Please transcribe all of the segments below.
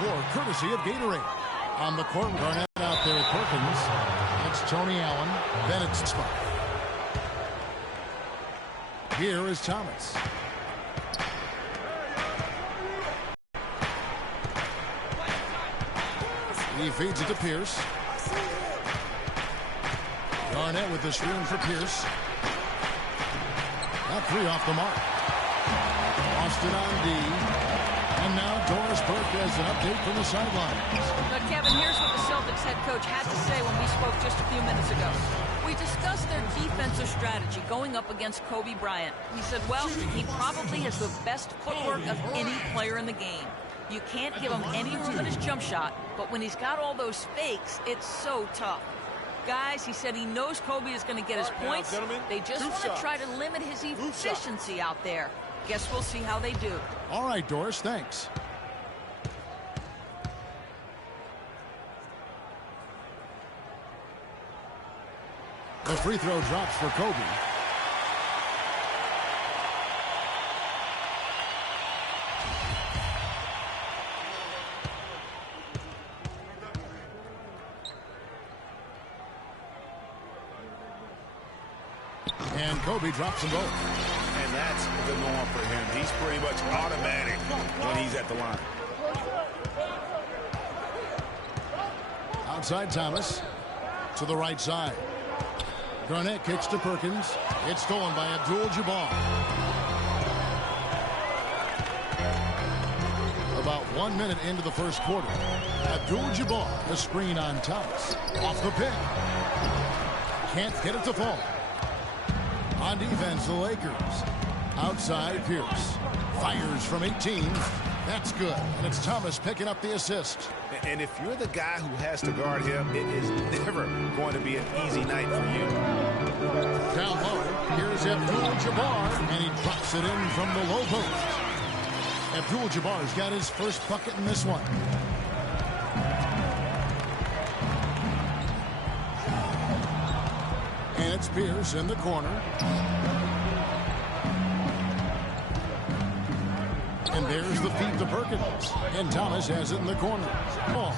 floor, courtesy of Gatorade. On the court, Garnett out there at Perkins. It's Tony Allen. Then it's Spike. Here is Thomas. He feeds it to Pierce. Garnett with the screen for Pierce. Got 3 off the mark. Lost it on D. And now Doris Burke has an update from the sidelines. But Kevin, here's what the Celtics head coach had to say when we spoke just a few minutes ago. We discussed their defensive strategy going up against Kobe Bryant. He said, well, he probably has the best footwork of any player in the game. You can't give him any room in his jump shot, but when he's got all those fakes, it's so tough. Guys, he said he knows Kobe is going to get his points. They just want to try to limit his efficiency out there. Guess we'll see how they do. All right, Doris, thanks. The free throw drops for Kobe. And Kobe drops them both. And that's the norm for him. He's pretty much automatic when he's at the line. Outside Thomas. To the right side. Garnett kicks to Perkins. It's stolen by Abdul-Jabbar. About 1 minute into the first quarter. Abdul-Jabbar, the screen on Thomas. Off the pick. Can't get it to fall. On defense, the Lakers. Outside, Pierce. Fires from 18. That's good. And it's Thomas picking up the assist. And if you're the guy who has to guard him, it is never going to be an easy night for you. Down low, here's Abdul-Jabbar, and he drops it in from the low post. Abdul-Jabbar's got his first bucket in this one. And it's Pierce in the corner. And there's the feed to Perkins. And Thomas has it in the corner. Oh.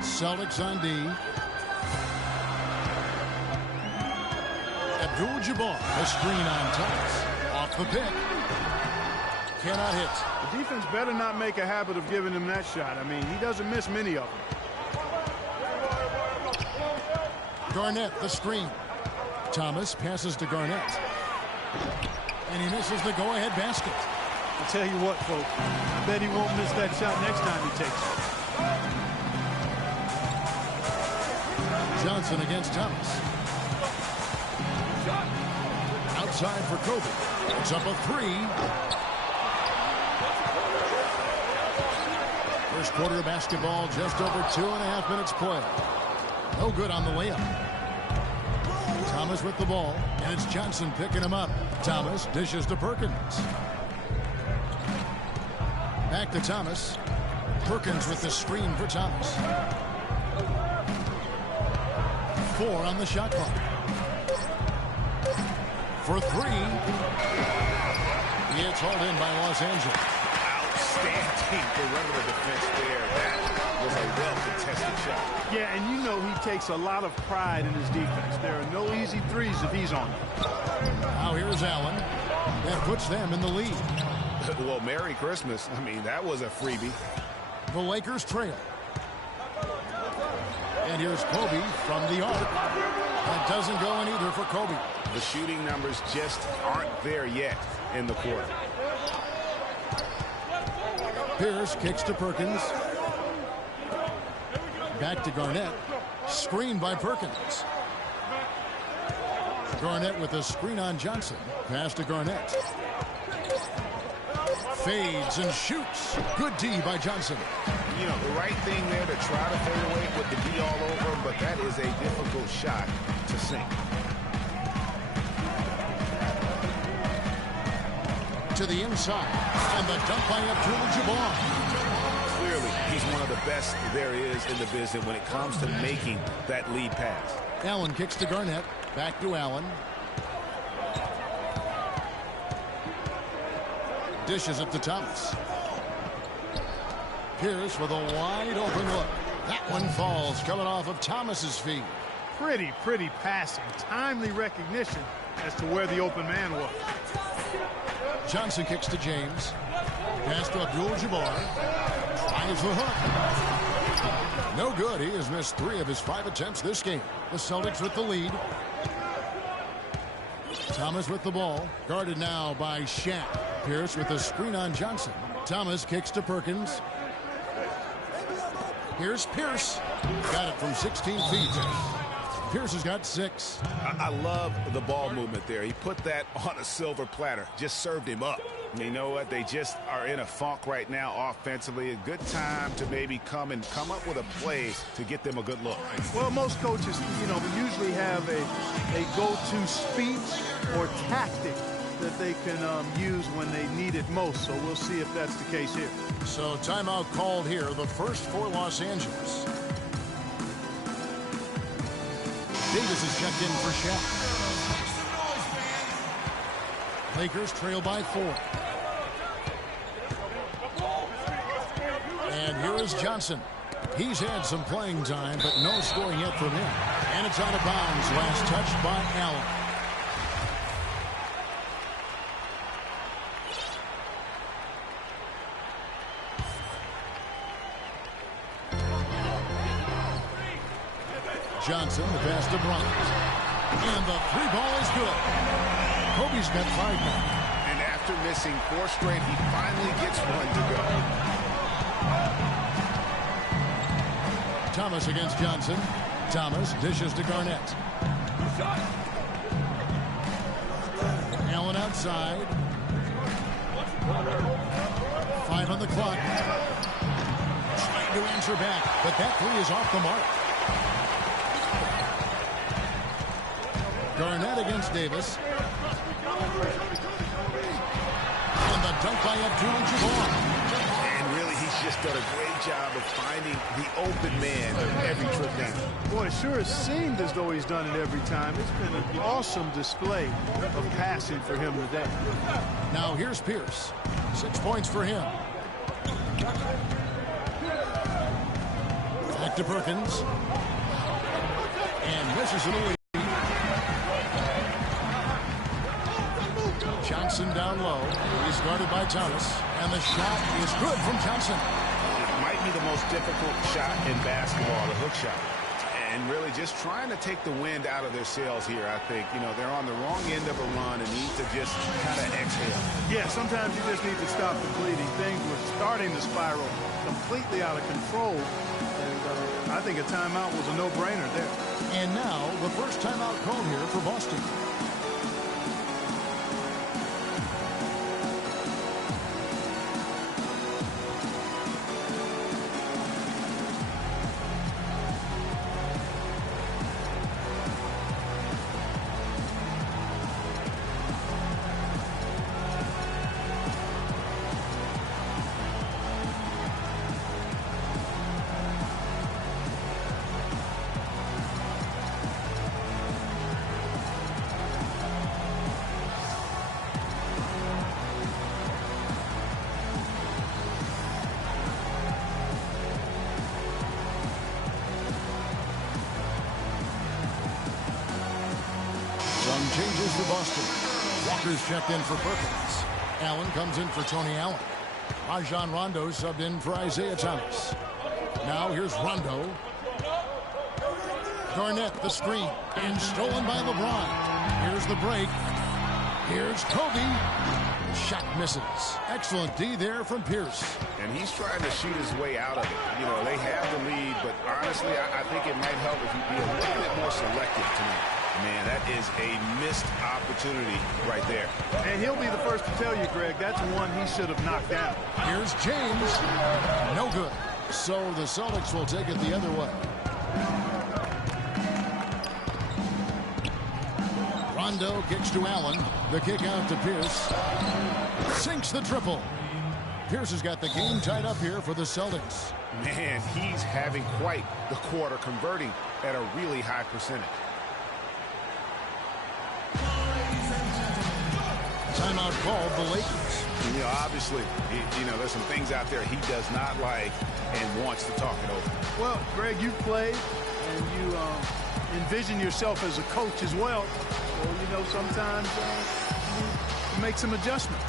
Celtics on D. Abdul-Jabbar, a screen on Thomas. Off the pick. Cannot hit. The defense better not make a habit of giving him that shot. I mean, he doesn't miss many of them. Garnett, the screen. Thomas passes to Garnett. And he misses the go-ahead basket. I'll tell you what, folks. I bet he won't miss that shot next time he takes it. Johnson against Thomas. Outside for Kobe. It's up a 3. First quarter of basketball, just over 2.5 minutes played. No good on the layup. Thomas with the ball, and it's Johnson picking him up. Thomas dishes to Perkins. Back to Thomas. Perkins with the screen for Thomas. 4 on the shot clock. For 3. It's hauled in by Los Angeles. Outstanding perimeter defense there. That was a well-contested shot. Yeah, and you know he takes a lot of pride in his defense. There are no easy threes if he's on it. Now here's Allen. That puts them in the lead. Well, Merry Christmas. I mean, that was a freebie. The Lakers trail. And here's Kobe from the arc. That doesn't go in either for Kobe. The shooting numbers just aren't there yet in the quarter. Pierce kicks to Perkins. Back to Garnett. Screen by Perkins. Garnett with a screen on Johnson. Pass to Garnett. Fades and shoots. Good D by Johnson. You know, the right thing there to try to fade away with the D all over, but that is a difficult shot to sink. To the inside. And the dunk by Abdul-Jabbar. Clearly, he's one of the best there is in the business when it comes to making that lead pass. Allen kicks to Garnett. Back to Allen. Dishes it to Thomas. Pierce with a wide open look. That one falls coming off of Thomas's feet. Pretty passing. Timely recognition as to where the open man was. Johnson kicks to James. Pass to Abdul-Jabbar. Tries the hook. No good. He has missed 3 of his 5 attempts this game. The Celtics with the lead. Thomas with the ball. Guarded now by Shaq. Pierce with a screen on Johnson. Thomas kicks to Perkins. Here's Pierce. Got it from 16 feet. Pierce has got 6. I love the ball movement there. He put that on a silver platter. Just served him up. You know what? They just are in a funk right now offensively. A good time to maybe come up with a play to get them a good look. Well, most coaches, usually have a go-to speech or tactic that they can use when they need it most. So we'll see if that's the case here. So timeout called here, the first for Los Angeles. Davis is checked in for Shaq. Lakers trail by 4. And here is Johnson. He's had some playing time, but no scoring yet from him. And it's out of bounds. Last touched by Allen. Johnson, the pass to Bryant. And the 3 ball is good. Kobe's got 5 now. And after missing 4 straight, he finally gets 1 to go. Thomas against Johnson. Thomas dishes to Garnett. Allen outside. 5 on the clock. Trying to answer back, but that 3 is off the mark. Garnett against Davis. And the dunk by Abdul-Jabbar. And really, he's just done a great job of finding the open man every trip down. Boy, it sure has seemed as though he's done it every time. It's been an awesome display of passing for him today. Now here's Pierce. 6 points for him. Back to Perkins. And misses it away. Johnson down low. He's guarded by Thomas. And the shot is good from Johnson. It might be the most difficult shot in basketball, the hook shot. And really just trying to take the wind out of their sails here, I think. They're on the wrong end of a run and need to just kind of exhale. Yeah, sometimes you just need to stop the bleeding. Things were starting to spiral completely out of control. And I think a timeout was a no-brainer there. And now the first timeout called here for Boston. Some changes for Boston. Walker's checked in for Perkins. Allen comes in for Tony Allen. Rajon Rondo subbed in for Isaiah Thomas. Now here's Rondo. Garnett the screen. And stolen by LeBron. Here's the break. Here's Kobe. Shot misses. Excellent D there from Pierce. And he's trying to shoot his way out of it. They have the lead, but honestly, I think it might help if he'd be a little bit more selective tonight. Man, that is a missed opportunity right there. And he'll be the first to tell you, Greg, that's one he should have knocked down. Here's James. No good. So the Celtics will take it the other way. Rondo kicks to Allen. The kick out to Pierce. Sinks the triple. Pierce has got the game tied up here for the Celtics. Man, he's having quite the quarter, converting at a really high percentage. Timeout called the Lakers. You know, obviously, there's some things out there he does not like and wants to talk it over. Well, Greg, you've played and you envision yourself as a coach as well. So, sometimes you make some adjustments.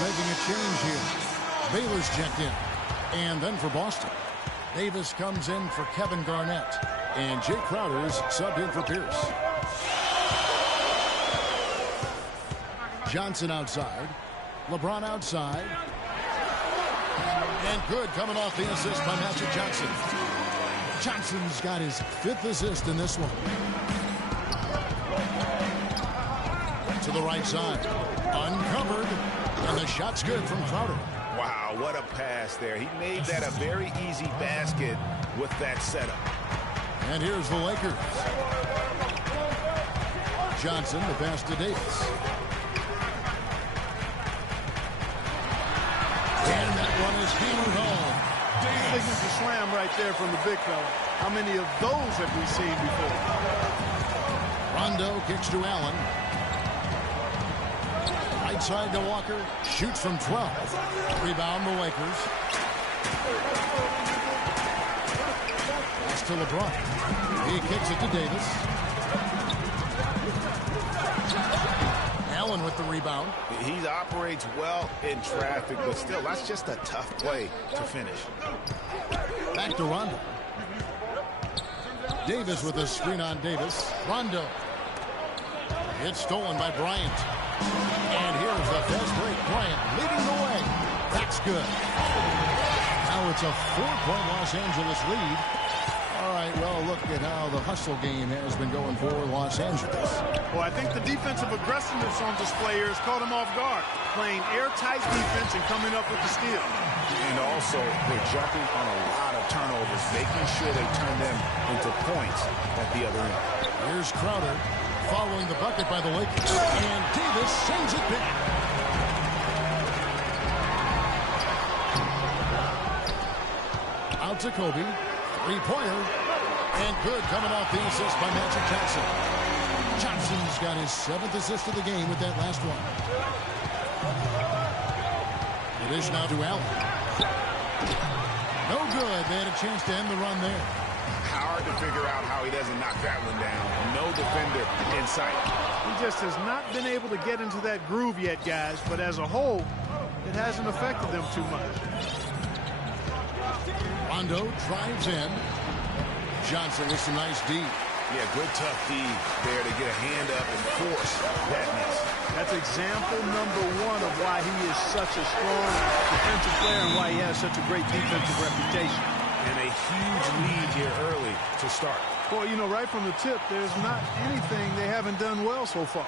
Making a change here. Baylor's checked in. And then for Boston, Davis comes in for Kevin Garnett. And Jay Crowder's subbed in for Pierce. Johnson outside. LeBron outside. And good coming off the assist by Magic Johnson. Johnson's got his 5th assist in this one. To the right side. Uncovered. And the shot's good from Crowder. Wow, what a pass there. He made that a very easy basket with that setup. And here's the Lakers. Johnson, the pass to Davis. And that one is hammered home. Signature slam right there from the big fella. How many of those have we seen before? Rondo kicks to Allen. Right side to Walker. Shoots from 12. Rebound the Lakers. Pass to LeBron. He kicks it to Davis. Allen with the rebound. He operates well in traffic, but still, that's just a tough play to finish. Back to Rondo. Davis with a screen on Davis. Rondo. It's stolen by Bryant. And here's the fast break. Bryant leading the way. That's good. Now it's a 4-point Los Angeles lead. All right, well, look at how the hustle game has been going for Los Angeles. Well, I think the defensive aggressiveness on display here has caught him off guard. Playing airtight defense and coming up with the steal. And also, they're jumping on a lot of turnovers, making sure they turn them into points at the other end. Here's Crowder following the bucket by the Lakers. And Davis sends it back. Out to Kobe. Three-pointer. And good coming off the assist by Magic Johnson. Johnson's got his 7th assist of the game with that last one. It is now to Allen. No good. They had a chance to end the run there. Hard to figure out how he doesn't knock that one down. No defender in sight. He just has not been able to get into that groove yet, guys. But as a whole, it hasn't affected them too much. Rondo drives in. Johnson with some nice D. Yeah, good tough D there to get a hand up and force that miss. That's example number 1 of why he is such a strong defensive player and why he has such a great defensive reputation. And a huge lead here early to start. Well, right from the tip, there's not anything they haven't done well so far.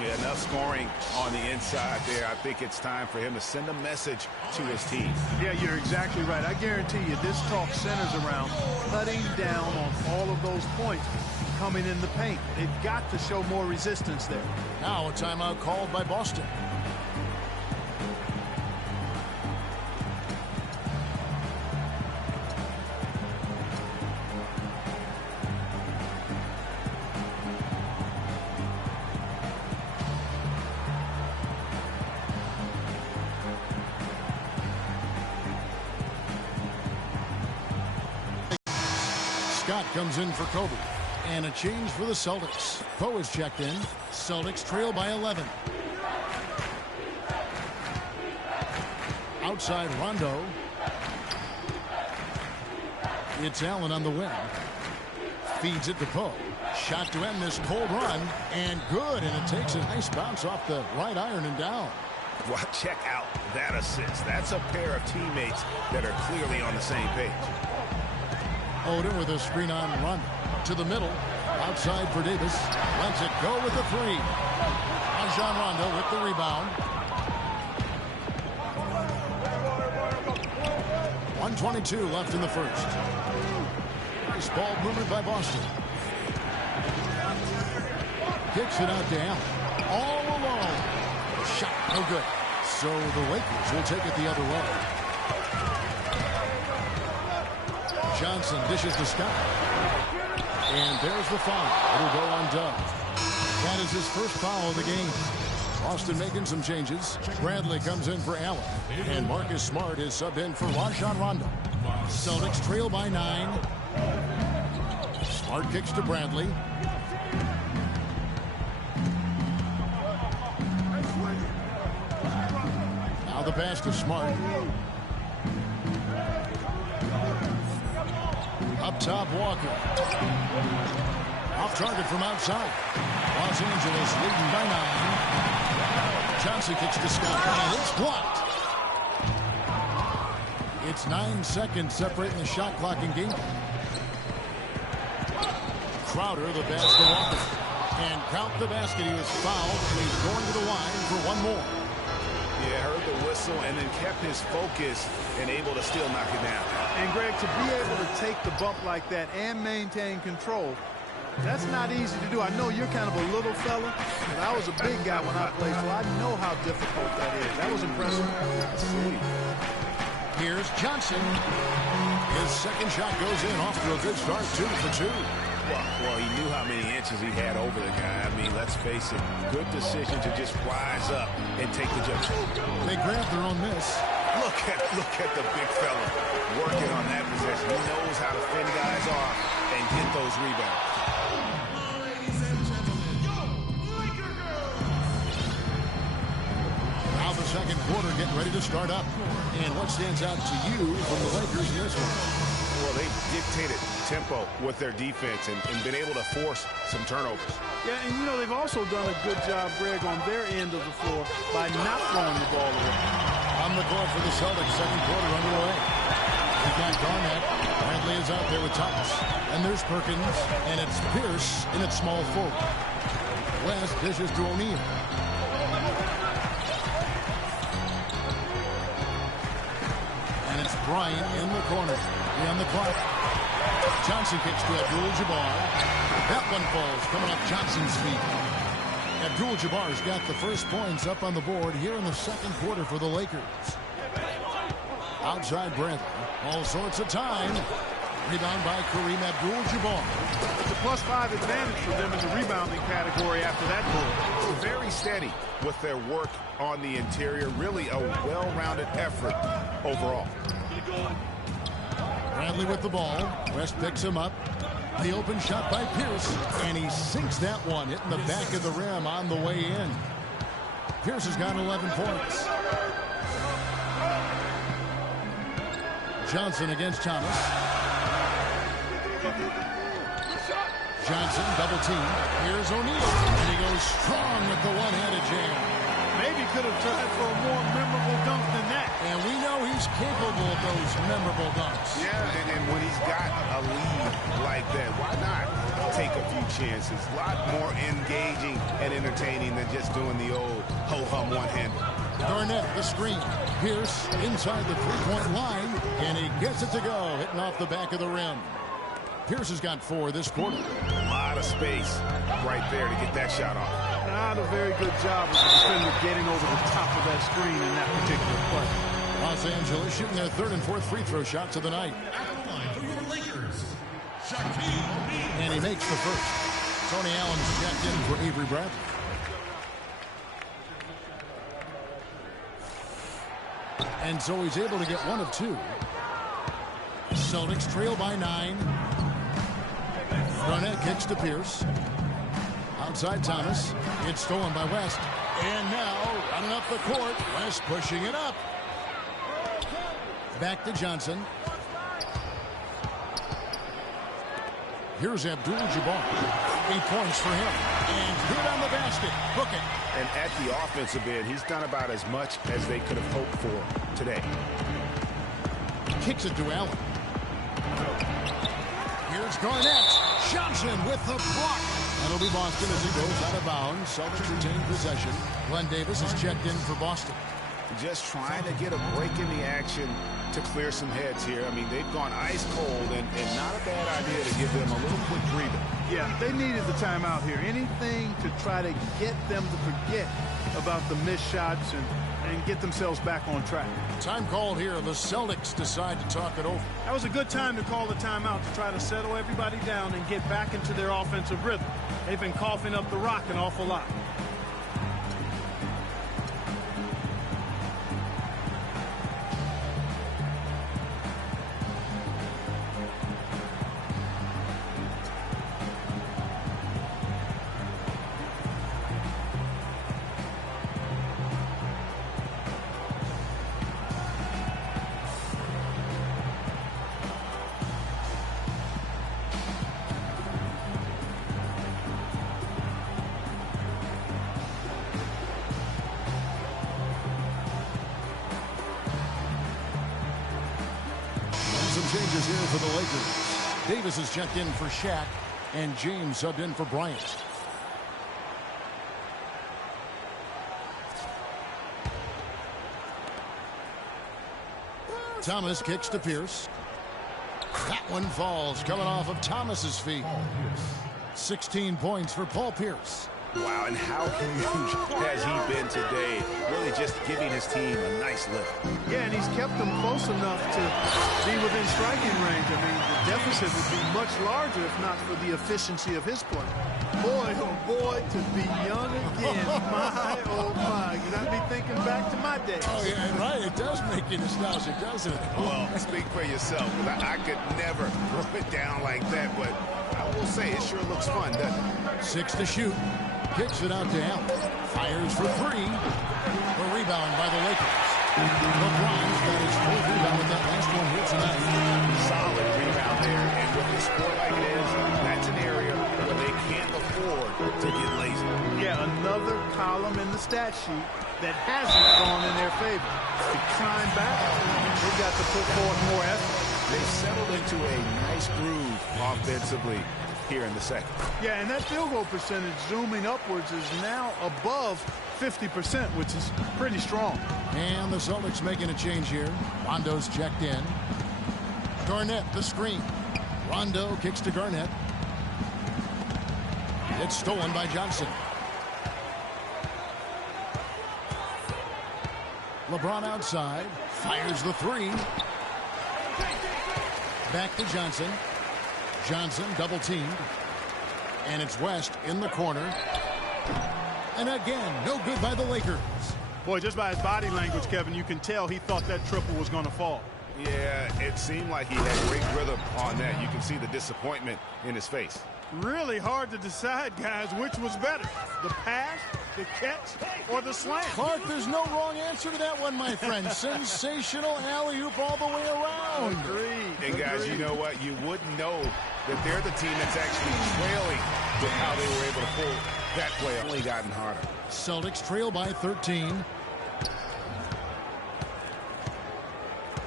Yeah, enough scoring on the inside there. I think it's time for him to send a message to his team. Yeah, you're exactly right. I guarantee you this talk centers around cutting down on all of those points coming in the paint. They've got to show more resistance there. Now a timeout called by Boston. Scott comes in for Kobe. And a change for the Celtics. Poe is checked in. Celtics trail by 11. Outside Rondo. It's Allen on the wing. Feeds it to Poe. Shot to end this cold run. And good. And it takes a nice bounce off the right iron and down. Well, check out that assist. That's a pair of teammates that are clearly on the same page. Odom with a screen on Rondo. To the middle. Outside for Davis. Lets it go with the three. Rajon Rondo with the rebound. 1:22 left in the first. Nice ball movement by Boston. Kicks it out to Allen. All alone. Shot no good. So the Lakers will take it the other way. Johnson dishes to Scott. And there's the foul. It'll go undone. That is his first foul of the game. Boston making some changes. Bradley comes in for Allen. And Marcus Smart is subbed in for Rajon Rondo. Celtics trail by 9. Smart kicks to Bradley. Now the pass to Smart. Up top, Walker. Off target from outside. Los Angeles leading by 9. Johnson kicks to Scott, and it's blocked. It's 9 seconds separating the shot clock in game. Crowder, the pass to Walker. And count the basket. He was fouled, and he's going to the line for one more. Yeah, heard the whistle and then kept his focus and able to still knock it down. And, Greg, to be able to take the bump like that and maintain control, that's not easy to do. I know you're kind of a little fella, but I was a big guy when I played, so I know how difficult that is. That was impressive. Here's Johnson. His second shot goes in, off to a good start, 2 for 2. Well, he knew how many inches he had over the guy. I mean, let's face it, good decision to just rise up and take the jump. They grab their own miss. Look at the big fella working on that possession. He knows how to fend guys off and get those rebounds. Now the second quarter getting ready to start up. And what stands out to you from the Lakers in this one? Well, they've dictated tempo with their defense and been able to force some turnovers. Yeah, and you know, they've also done a good job, Greg, on their end of the floor by not throwing the ball away. On the court for the Celtics, second quarter underway. We got Garnett. Bradley is out there with Thomas. And there's Perkins. And it's Pierce in its small forward. West dishes to O'Neal. And it's Bryant in the corner. On the clock. Johnson kicks to Abdul-Jabbar. That one falls, coming up Johnson's feet. Abdul-Jabbar's got the first points up on the board here in the second quarter for the Lakers. Outside Bradley. All sorts of time. Rebound by Kareem Abdul-Jabbar. It's a +5 advantage for them in the rebounding category after that goal. Very steady with their work on the interior. Really a well-rounded effort overall. Bradley with the ball. West picks him up. The open shot by Pierce. And he sinks that one, hitting the back of the rim on the way in. Pierce has got 11 points. Johnson against Thomas. Johnson double team. Here's O'Neal. And he goes strong with the one-handed jam. Maybe could have tried for a more memorable dunk than that. And we know he's capable of those memorable dunks. Yeah, and when he's got a lead like that, why not take a few chances? A lot more engaging and entertaining than just doing the old ho-hum one-hander. Garnett, the screen. Pierce inside the three-point line, and he gets it to go, hitting off the back of the rim. Pierce has got 4 this quarter. A lot of space right there to get that shot off. Not a very good job of the defender getting over the top of that screen in that particular play. Los Angeles shooting their 3rd and 4th free throw shots of the night. And he makes the first. Tony Allen's checked in for Avery Bradley. And so he's able to get 1 of 2. Celtics trail by 9. Garnett kicks to Pierce. Outside Thomas. It's stolen by West. And now running up the court. West pushing it up. Back to Johnson. Here's Abdul-Jabbar. 8 points for him. And good on the basket. Book it. And at the offensive end, he's done about as much as they could have hoped for today. Kicks it to Allen. Here's Garnett. Johnson with the block. That'll be Boston as he goes out of bounds. Celtics retain possession. Glenn Davis is checked in for Boston. Just trying to get a break in the action to clear some heads here. I mean, they've gone ice cold, and not a bad idea to give them a little quick breather. Yeah, they needed the timeout here. Anything to try to get them to forget about the missed shots and get themselves back on track. Time called here. The Celtics decide to talk it over. That was a good time to call the timeout to try to settle everybody down and get back into their offensive rhythm. They've been coughing up the rock an awful lot. Some changes here for the Lakers. Davis is checked in for Shaq, and James subbed in for Bryant. Thomas kicks to Pierce. That one falls, coming off of Thomas's feet. 16 points for Paul Pierce. Wow, and how huge has he been today? Really just giving his team a nice lift. Yeah, and he's kept them close enough to be within striking range. I mean, the deficit would be much larger if not for the efficiency of his play. Boy, oh boy, to be young again. My, oh my. You got me thinking back to my days. Oh, yeah, right. It does make you nostalgic, doesn't it? Well, speak for yourself. I could never throw it down like that, but I will say it sure looks fun, doesn't it? 6 to shoot. Kicks it out to Allen. Fires for 3. A rebound by the Lakers. LeBron's got his 4th rebound with that last one here tonight. Solid rebound there. And with a score like it is, that's an area where they can't afford to get lazy. Yeah, another column in the stat sheet that hasn't gone in their favor. To climb back, they've got to put forth more effort. They've settled into a nice groove offensively here in the second. Yeah, and that field goal percentage zooming upwards is now above 50%, which is pretty strong. And the Celtics making a change here. Rondo's checked in. Garnett, the screen. Rondo kicks to Garnett. It's stolen by Johnson. LeBron outside. Fires the 3. Back to Johnson. Johnson double teamed. And it's West in the corner. And again, no good by the Lakers. Boy, just by his body language, Kevin, you can tell he thought that triple was going to fall. Yeah, it seemed like he had great rhythm on that. You can see the disappointment in his face. Really hard to decide, guys, which was better. The pass, the catch, or the slam. Clark, there's no wrong answer to that one, my friend. Sensational alley-oop all the way around. Agreed. And guys, you know what? You wouldn't know that they're the team that's actually trailing with how they were able to pull that play. Only gotten harder. Celtics trail by 13.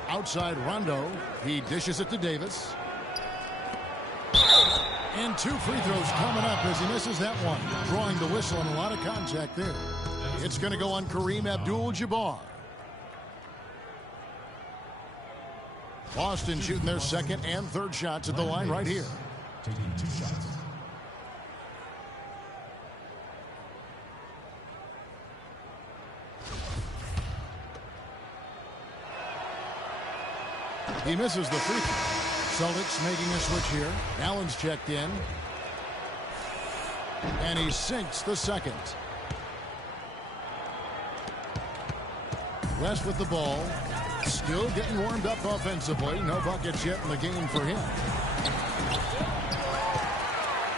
Outside Rondo. He dishes it to Davis. And 2 free throws coming up as he misses that one. Drawing the whistle and a lot of contact there. It's going to go on Kareem Abdul-Jabbar. Boston shooting their second and third shots at the line right here. Taking 2 shots. He misses the free throw. Celtics making a switch here. Allen's checked in. And he sinks the second. West with the ball. Still getting warmed up offensively. No buckets yet in the game for him.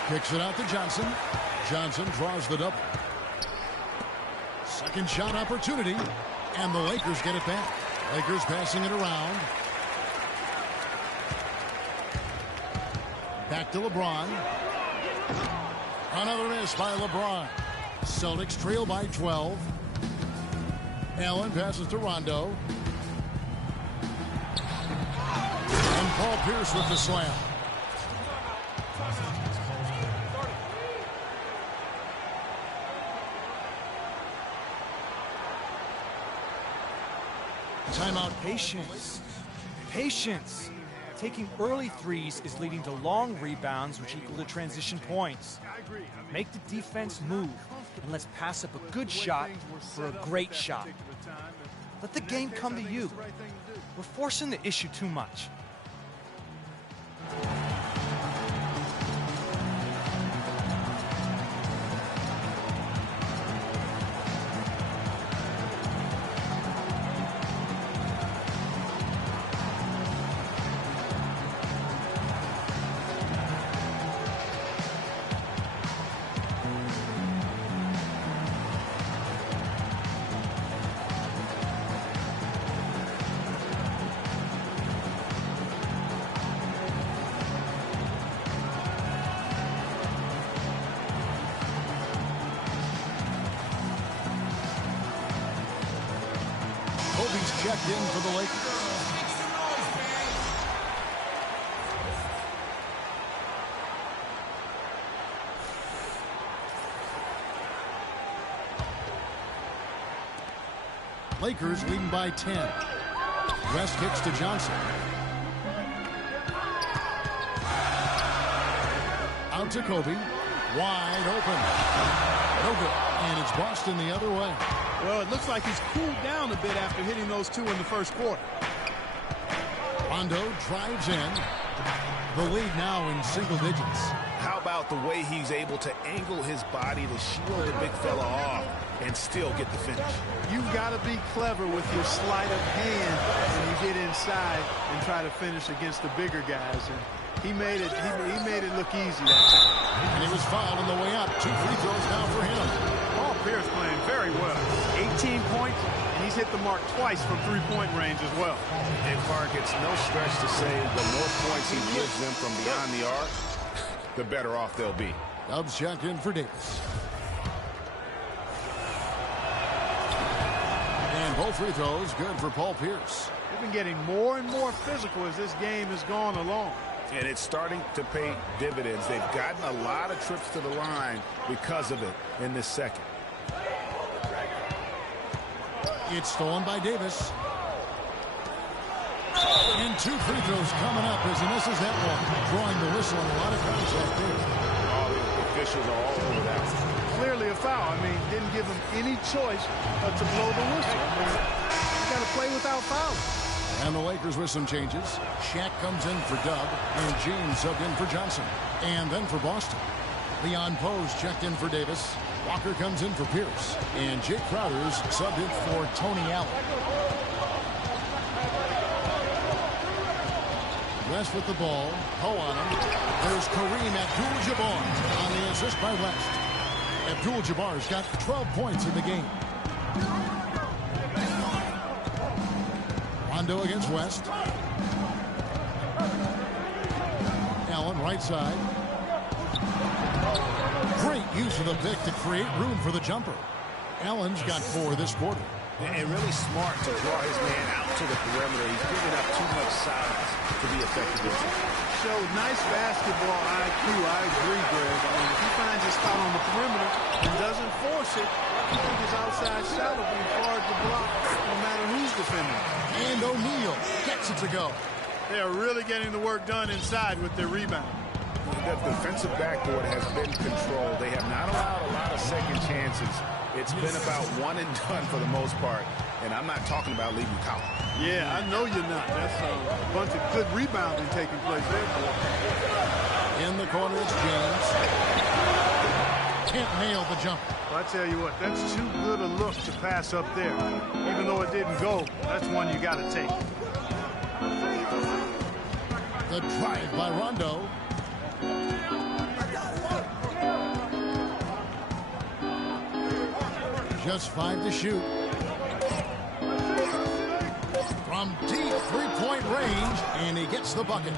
Kicks it out to Johnson. Johnson draws the double. Second shot opportunity. And the Lakers get it back. Lakers passing it around. Back to LeBron. Another miss by LeBron. Celtics trail by 12. Allen passes to Rondo. And Paul Pierce with the slam. Timeout. Patience. Patience. Taking early threes is leading to long rebounds, which equal to transition points. Make the defense move, and let's pass up a good shot for a great shot. Let the game come to you. We're forcing the issue too much. Kobe's checked in for the Lakers. Lakers leading by 10. West kicks to Johnson. Out to Kobe. Wide open. No good. And it's Boston the other way. Well, it looks like he's cooled down a bit after hitting those two in the first quarter. Rondo drives in. The lead now in single digits. How about the way he's able to angle his body to shield the big fella off and still get the finish? You've got to be clever with your sleight of hand when you get inside and try to finish against the bigger guys. And he made it look easy that time. And he was fouled on the way up. 2 free throws now for him. Paul Pierce playing very well. 18 points, and he's hit the mark twice from three-point range as well. And Clark, it's no stretch to say the more points he gives them from beyond the arc, the better off they'll be. Dubs checked in for Davis. And both free throws good for Paul Pierce. They've been getting more and more physical as this game has gone along. And it's starting to pay dividends. They've gotten a lot of trips to the line because of it in this second. It's stolen by Davis. And 2 free throws coming up as he misses that one. Drawing the whistle and a lot of contact there. All the officials are all over that. Clearly a foul. I mean, didn't give him any choice but to blow the whistle. I mean, you got to play without fouling. And the Lakers with some changes. Shaq comes in for Dub, and James subbed in for Johnson. And then for Boston, Leon Pose checked in for Davis. Walker comes in for Pierce. And Jake Crowder's subbed in for Tony Allen. West with the ball. Poe on him. There's Kareem Abdul-Jabbar on the assist by West. Abdul-Jabbar's got 12 points in the game. Rondo against West. Allen right side. Great use of the pick to create room for the jumper. Allen's got 4 this quarter. And really smart to draw his man out to the perimeter. He's giving up too much size to be effective inside. Showed nice basketball IQ. I agree, Greg. I mean, if he finds a spot on the perimeter and doesn't force it, I think his outside shot will be hard to block no matter who's defending. And O'Neal gets it to go. They are really getting the work done inside with their rebound. The defensive backboard has been controlled. They have not allowed a lot of second chances. It's been about one and done for the most part. And I'm not talking about leaving count. Yeah, I know you're not. That's a bunch of good rebounding taking place there. In the corner, it's James. Can't nail the jumper. Well, I tell you what, that's too good a look to pass up there. Even though it didn't go, that's one you got to take. The drive by Rondo. Just 5 to shoot. From deep 3-point range, and he gets the bucket.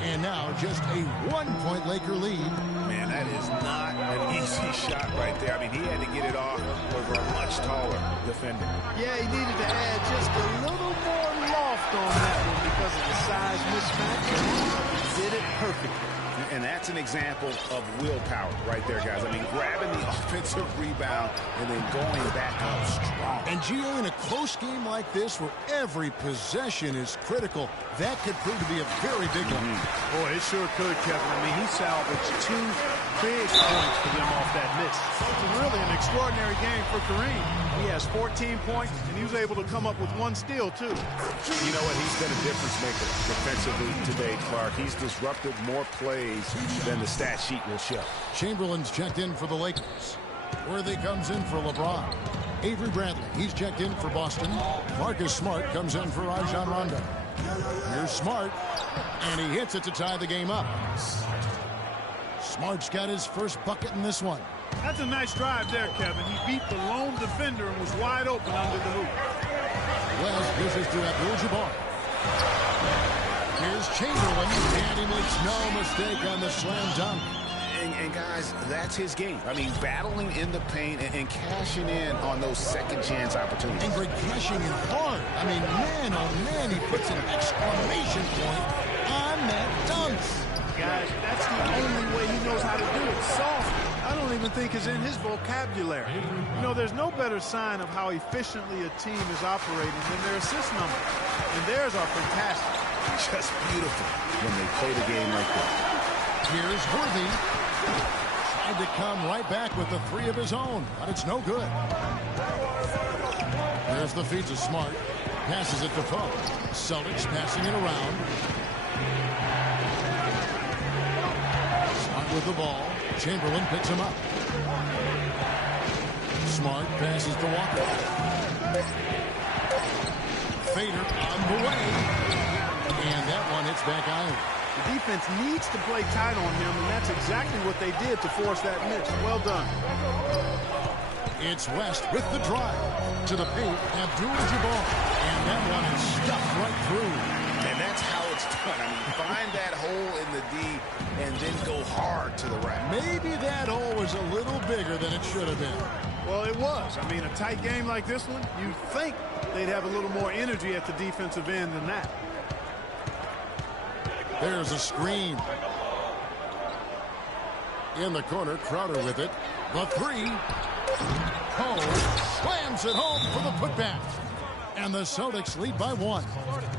And now just a 1-point Laker lead. Man, that is not an easy shot right there. I mean, he had to get it off over a much taller defender. Yeah, he needed to add just a little more loft on that one because of the size mismatch. He did it perfectly. And that's an example of willpower right there, guys. I mean, grabbing the offensive rebound and then going back up strong. And GA, in a close game like this where every possession is critical, that could prove to be a very big one. Boy, it sure could, Kevin. I mean, he salvaged 2 big points for them off that miss. It's really an extraordinary game for Kareem. He has 14 points, and he was able to come up with 1 steal, too. You know what? He's been a difference maker defensively today, Clark. He's disrupted more plays than the stat sheet will show. Chamberlain's checked in for the Lakers. Worthy comes in for LeBron. Avery Bradley, he's checked in for Boston. Marcus Smart comes in for Rajon Rondo. Here's Smart, and he hits it to tie the game up. Smart's got his first bucket in this one. That's a nice drive there, Kevin. He beat the lone defender and was wide open under the hoop. West dishes to Abdul-Jabbar. Here's Chamberlain, and he makes no mistake on the slam dunk. And guys, that's his game. I mean, battling in the paint and cashing in on those second chance opportunities. And Greg cashing in hard. I mean, man, oh man, he puts an exclamation point on that dunk. Guys, that's the only way he knows how to do it. Soft, I don't even think is in his vocabulary. You know, there's no better sign of how efficiently a team is operating than their assist numbers. And theirs are fantastic. Just beautiful when they play the game like that. Here's Worthy. Tried to come right back with the 3 of his own, but it's no good. There's the feed to Smart. Passes it to Poe. Celtics passing it around. Smart with the ball. Chamberlain picks him up. Smart passes to Walker. Fader on the way. And that one hits back iron. The defense needs to play tight on him, and that's exactly what they did to force that miss. Well done. It's West with the drive to the paint. Abdul-Jabbar. And that one is stuffed right through. And that's how it's done. I mean, find that hole in the D and then go hard to the rack. Maybe that hole was a little bigger than it should have been. Well, it was. I mean, a tight game like this one, you'd think they'd have a little more energy at the defensive end than that. There's a screen. In the corner, Crowder with it. The 3. Poe slams it home for the putback. And the Celtics lead by 1.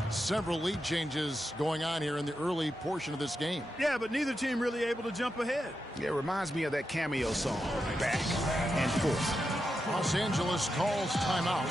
Several lead changes going on here in the early portion of this game. Yeah, but neither team really able to jump ahead. Yeah, it reminds me of that cameo song, Back and Forth. Los Angeles calls timeout.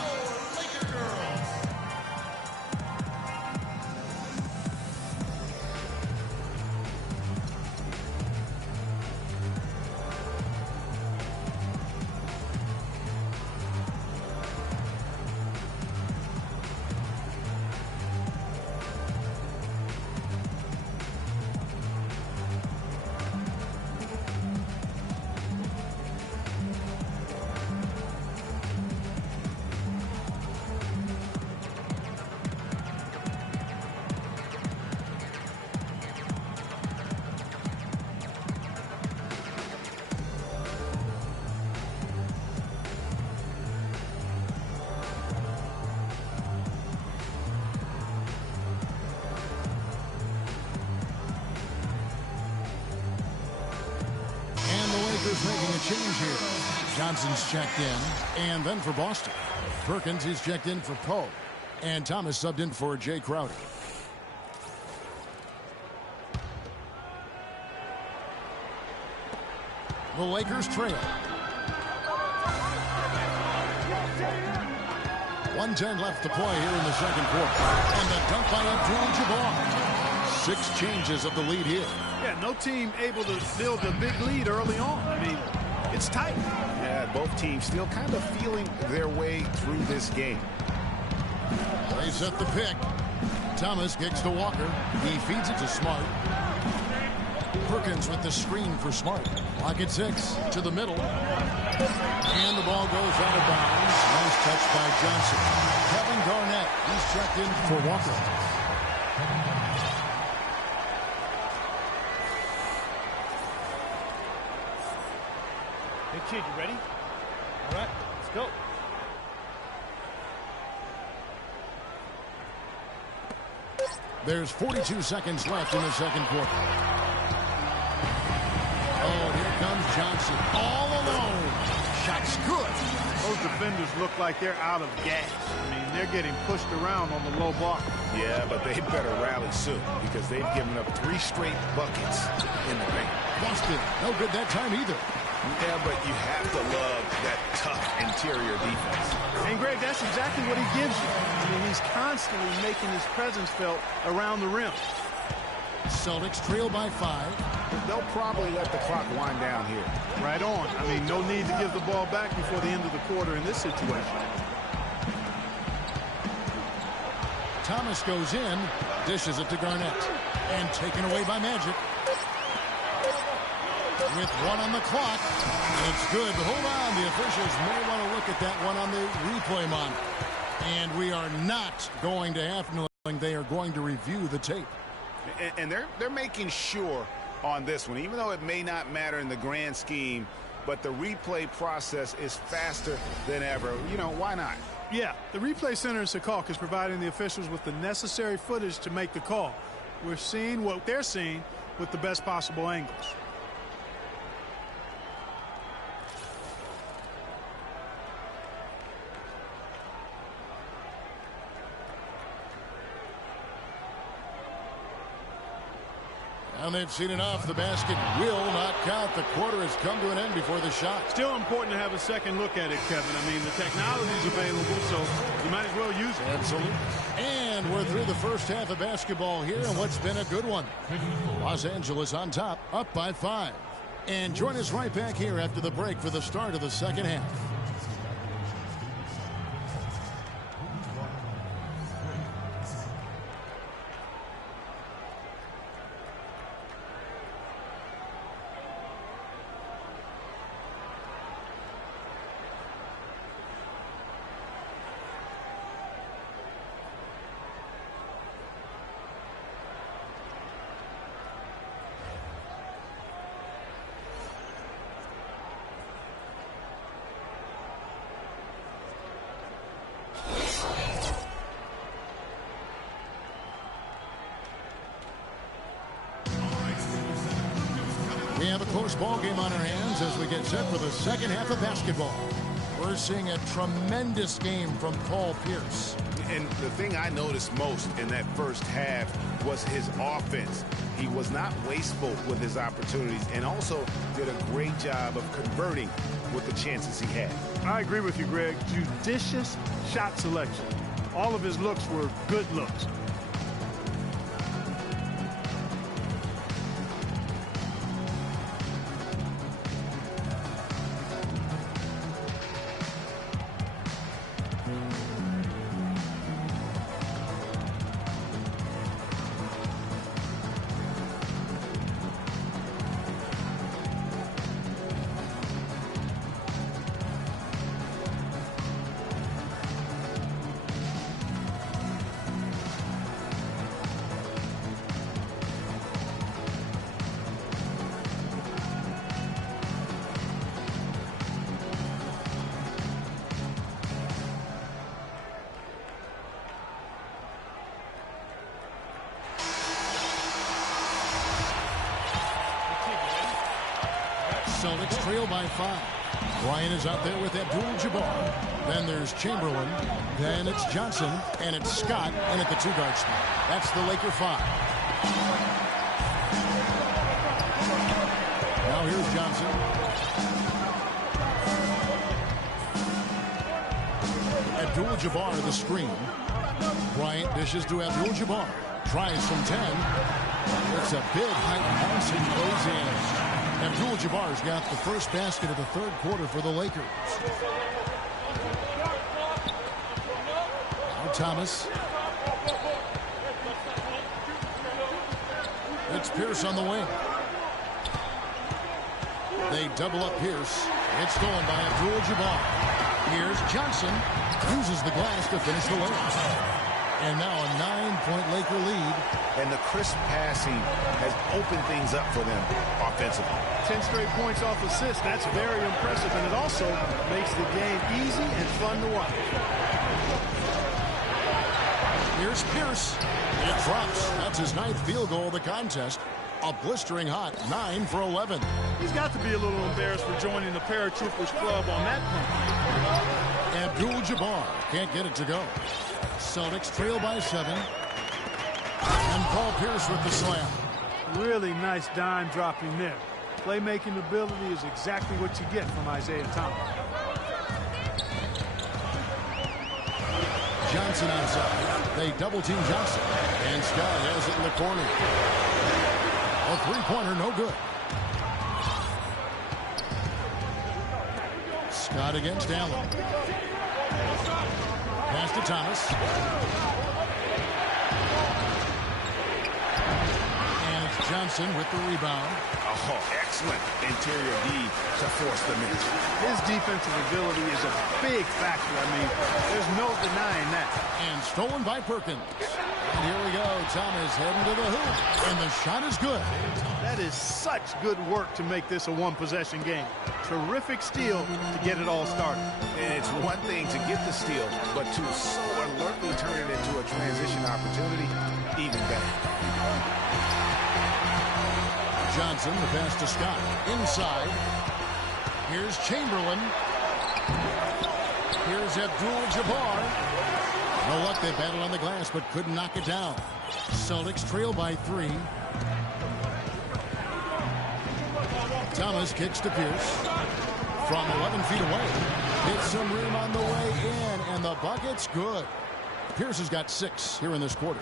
Making a change here. Johnson's checked in, and then for Boston. Perkins, he's checked in for Poe. And Thomas subbed in for Jay Crowder. The Lakers trail. 1:10 left to play here in the second quarter. And the dunk by Abdul-Jabbar. 6 changes of the lead here. Yeah, no team able to build a big lead early on. I mean, it's tight. Yeah, both teams still kind of feeling their way through this game. They set the pick. Thomas kicks to Walker. He feeds it to Smart. Perkins with the screen for Smart. Lock at 6 to the middle. And the ball goes out of bounds. Nice touch by Johnson. Kevin Garnett, he's checked in for Walker. Hey, kid, you ready? All right, let's go. There's 42 seconds left in the second quarter. Oh, here comes Johnson. All alone. Shot's good. Those defenders look like they're out of gas. I mean, they're getting pushed around on the low block. Yeah, but they better rally soon because they've given up 3 straight buckets in the paint. Busted. No good that time either. Yeah, but you have to love that tough interior defense. And, Greg, that's exactly what he gives you. I mean, he's constantly making his presence felt around the rim. Celtics trail by 5. They'll probably let the clock wind down here. Right on. I mean, no need to give the ball back before the end of the quarter in this situation. Thomas goes in, dishes it to Garnett, and taken away by Magic. With 1 on the clock, it's good. But hold on, the officials may want to look at that one on the replay monitor. And we are not going to have knowing they are going to review the tape. And they're making sure on this one, even though it may not matter in the grand scheme, but the replay process is faster than ever. You know, why not? Yeah, the replay center in Secaucus is providing the officials with the necessary footage to make the call. We're seeing what they're seeing with the best possible angles. And they've seen enough. The basket will not count. The quarter has come to an end before the shot. Still important to have a second look at it, Kevin. I mean, the technology's available, so you might as well use it. Absolutely. And we're through the first half of basketball here, and what's been a good one. Los Angeles on top, up by 5. And join us right back here after the break for the start of the second half. We have a close ball game on our hands as we get set for the second half of basketball. We're seeing a tremendous game from Paul Pierce. And the thing I noticed most in that first half was his offense. He was not wasteful with his opportunities and also did a great job of converting with the chances he had. I agree with you, Greg. Judicious shot selection. All of his looks were good looks. Celtics trail by 5. Bryant is out there with Abdul-Jabbar. Then there's Chamberlain. Then it's Johnson. And it's Scott. And at the 2-guard spot. That's the Laker 5. Now here's Johnson. Abdul-Jabbar the screen. Bryant dishes to Abdul-Jabbar. Tries from 10. It's a big height bounce and goes in. Abdul-Jabbar's got the first basket of the third quarter for the Lakers. Now Thomas. It's Pierce on the wing. They double up Pierce. It's stolen by Abdul-Jabbar. Here's Johnson. Uses the glass to finish the Lakers. And now a 9-point Laker lead and the crisp passing has opened things up for them offensively. 10 straight points off assists. That's very impressive, and it also makes the game easy and fun to watch. Here's Pierce. It drops. That's his 9th field goal of the contest. A blistering hot 9 for 11. He's got to be a little embarrassed for joining the Paratroopers Club on that point. Abdul-Jabbar can't get it to go. Celtics trail by 7. And Paul Pierce with the slam. Really nice dime dropping there. Playmaking ability is exactly what you get from Isaiah Thomas. Johnson outside. They double-team Johnson. And Scott has it in the corner. A three-pointer, no good. Scott against Allen. Pass to Thomas. And it's Johnson with the rebound. Oh, excellent interior D to force the miss. His defensive ability is a big factor. I mean, there's no denying that. And stolen by Perkins. And here we go. Thomas heading to the hoop. And the shot is good. That is such good work to make this a one-possession game. Terrific steal to get it all started. And it's one thing to get the steal, but to so alertly turn it into a transition opportunity, even better. Johnson, the pass to Scott. Inside. Here's Chamberlain. Here's Abdul-Jabbar. No luck, they battled on the glass, but couldn't knock it down. Celtics trail by 3. Thomas kicks to Pierce. From 11 feet away. Hits some room on the way in, and the bucket's good. Pierce has got 6 here in this quarter.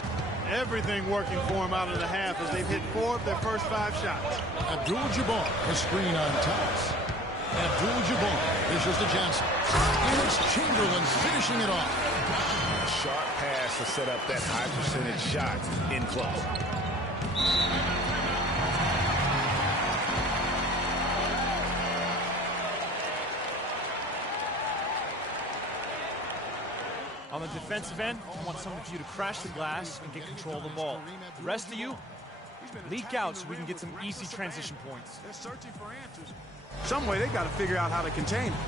Everything working for him out of the half as they've hit 4 of their first 5 shots. Abdul-Jabbar, a screen on Thomas. Abdul-Jabbar dishes to Johnson. And it's Chamberlain finishing it off. A sharp pass to set up that high percentage shot in close. On the defensive end, I want some of you to crash the glass and get control of the ball. The rest of you, leak out so we can get some easy transition points. They're searching for answers. Some way they got to figure out how to contain it.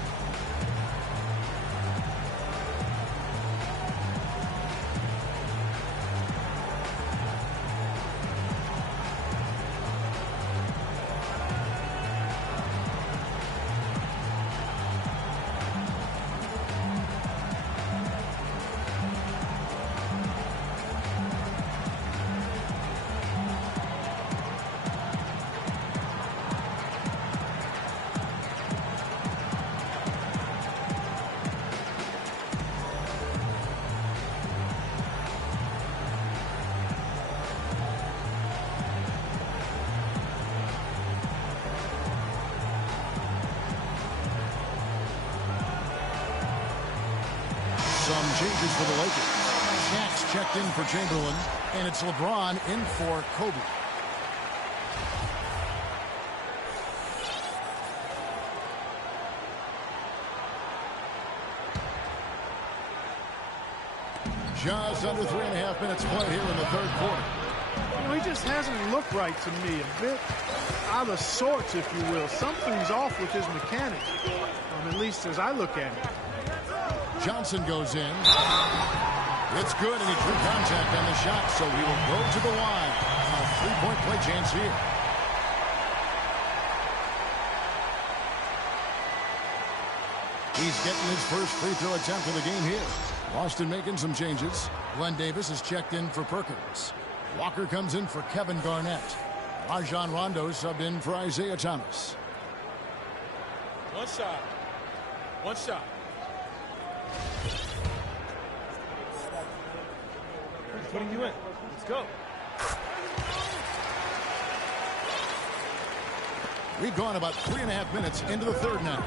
Some changes for the Lakers. Shaq's checked in for Chamberlain, and it's LeBron in for Kobe. Just under 3.5 minutes played here in the third quarter. You know, he just hasn't looked right to me. A bit out of sorts, if you will. Something's off with his mechanics, at least as I look at it. Johnson goes in. It's good, and he drew contact on the shot, so he will go to the line. A three-point play chance here. He's getting his first free throw attempt of the game here. Boston making some changes. Glenn Davis is checked in for Perkins. Walker comes in for Kevin Garnett. Rajon Rondo subbed in for Isaiah Thomas. One shot. One shot. Putting you in. Let's go. We've gone about 3.5 minutes into the third now.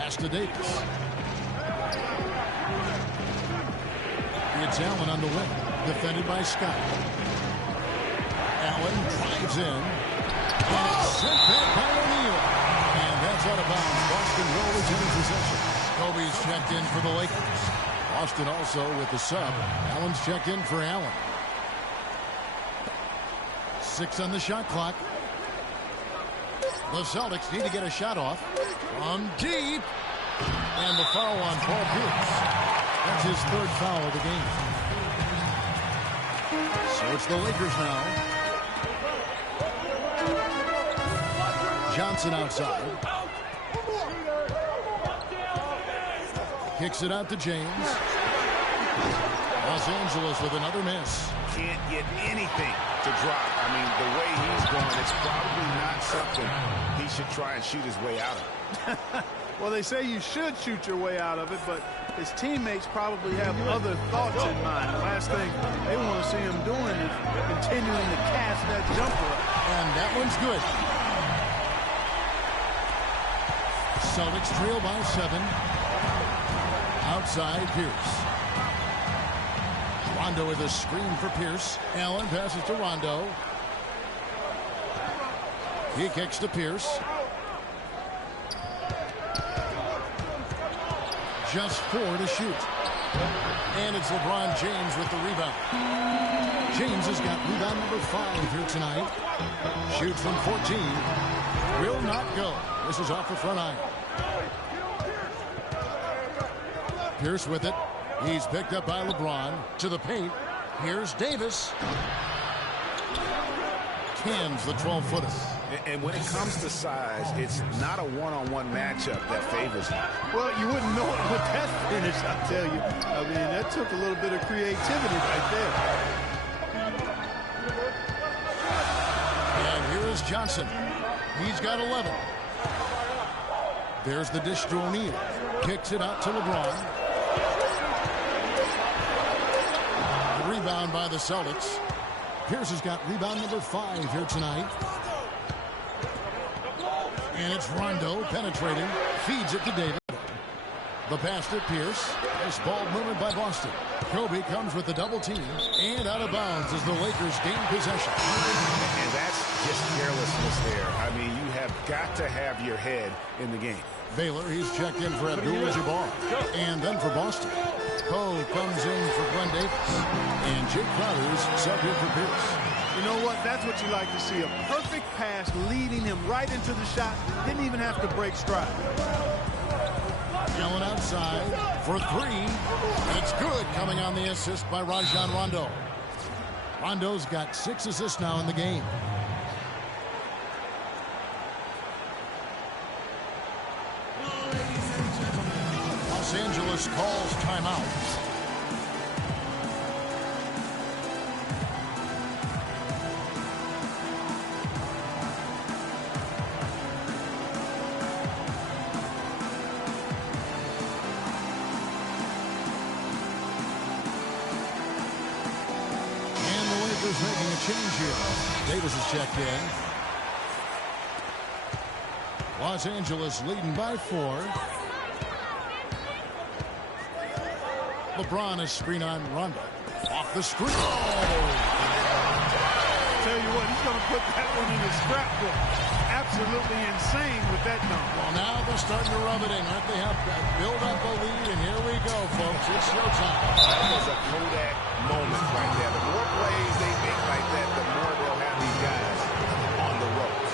Pass to Davis. It's Allen on the wing. Defended by Scott. Allen drives in. And it's sent back by O'Neal. And that's out of bounds. Boston will retain possession. Kobe's checked in for the Lakers. Boston also with the sub. Allen's checked in for Allen. 6 on the shot clock. The Celtics need to get a shot off from deep. And the foul on Paul Pierce. That's his 3rd foul of the game. So it's the Lakers now. Johnson outside. Kicks it out to James. Los Angeles with another miss. Can't get anything to drop. I mean, the way he's going, it's probably not something he should try and shoot his way out of. Well, they say you should shoot your way out of it, but his teammates probably have other thoughts in mind. The last thing they want to see him doing is continuing to cast that jumper up. And that one's good. Celtics trail by 7. Outside Pierce. Rondo with a screen for Pierce. Allen passes to Rondo. He kicks to Pierce. Just 4 to shoot. And it's LeBron James with the rebound. James has got rebound number 5 here tonight. Shoots from 14. Will not go. This is off the front iron. Pierce with it. He's picked up by LeBron. To the paint. Here's Davis. Cans the 12-footer. And when it comes to size, it's not a one-on-one matchup that favors him. Well, you wouldn't know it with that finish, I tell you. I mean, that took a little bit of creativity right there. And here is Johnson. He's got 11. There's the dish to O'Neal. Kicks it out to LeBron. The rebound by the Celtics. Pierce has got rebound number 5 here tonight. And it's Rondo penetrating. Feeds it to David. The pass to Pierce. Nice ball movement by Boston. Kobe comes with the double team. And out of bounds as the Lakers gain possession. And that's just carelessness there. I mean, you have got to have your head in the game. Baylor, he's checked in for Abdul-Jabbar. And then for Boston. Poe comes in for Glenn Davis. And Jake Crowder's subbed in for Pierce. You know what? That's what you like to see. A perfect pass leading him right into the shot. Didn't even have to break stride. Allen outside for 3. That's good. Coming on the assist by Rajon Rondo. Rondo's got 6 assists now in the game. Los Angeles calls timeout. Making a change here. Davis is checked in. Los Angeles leading by 4. LeBron is screen on Rondo. Off the screen. Tell you what, he's going to put that one in his scrapbook. Absolutely insane with that number. Well, now they're starting to rub it in. Aren't they? Have build up a lead, and here we go, folks. It's showtime. That was a Kodak moment right there. The more plays they make like that, the more they'll have these guys on the ropes.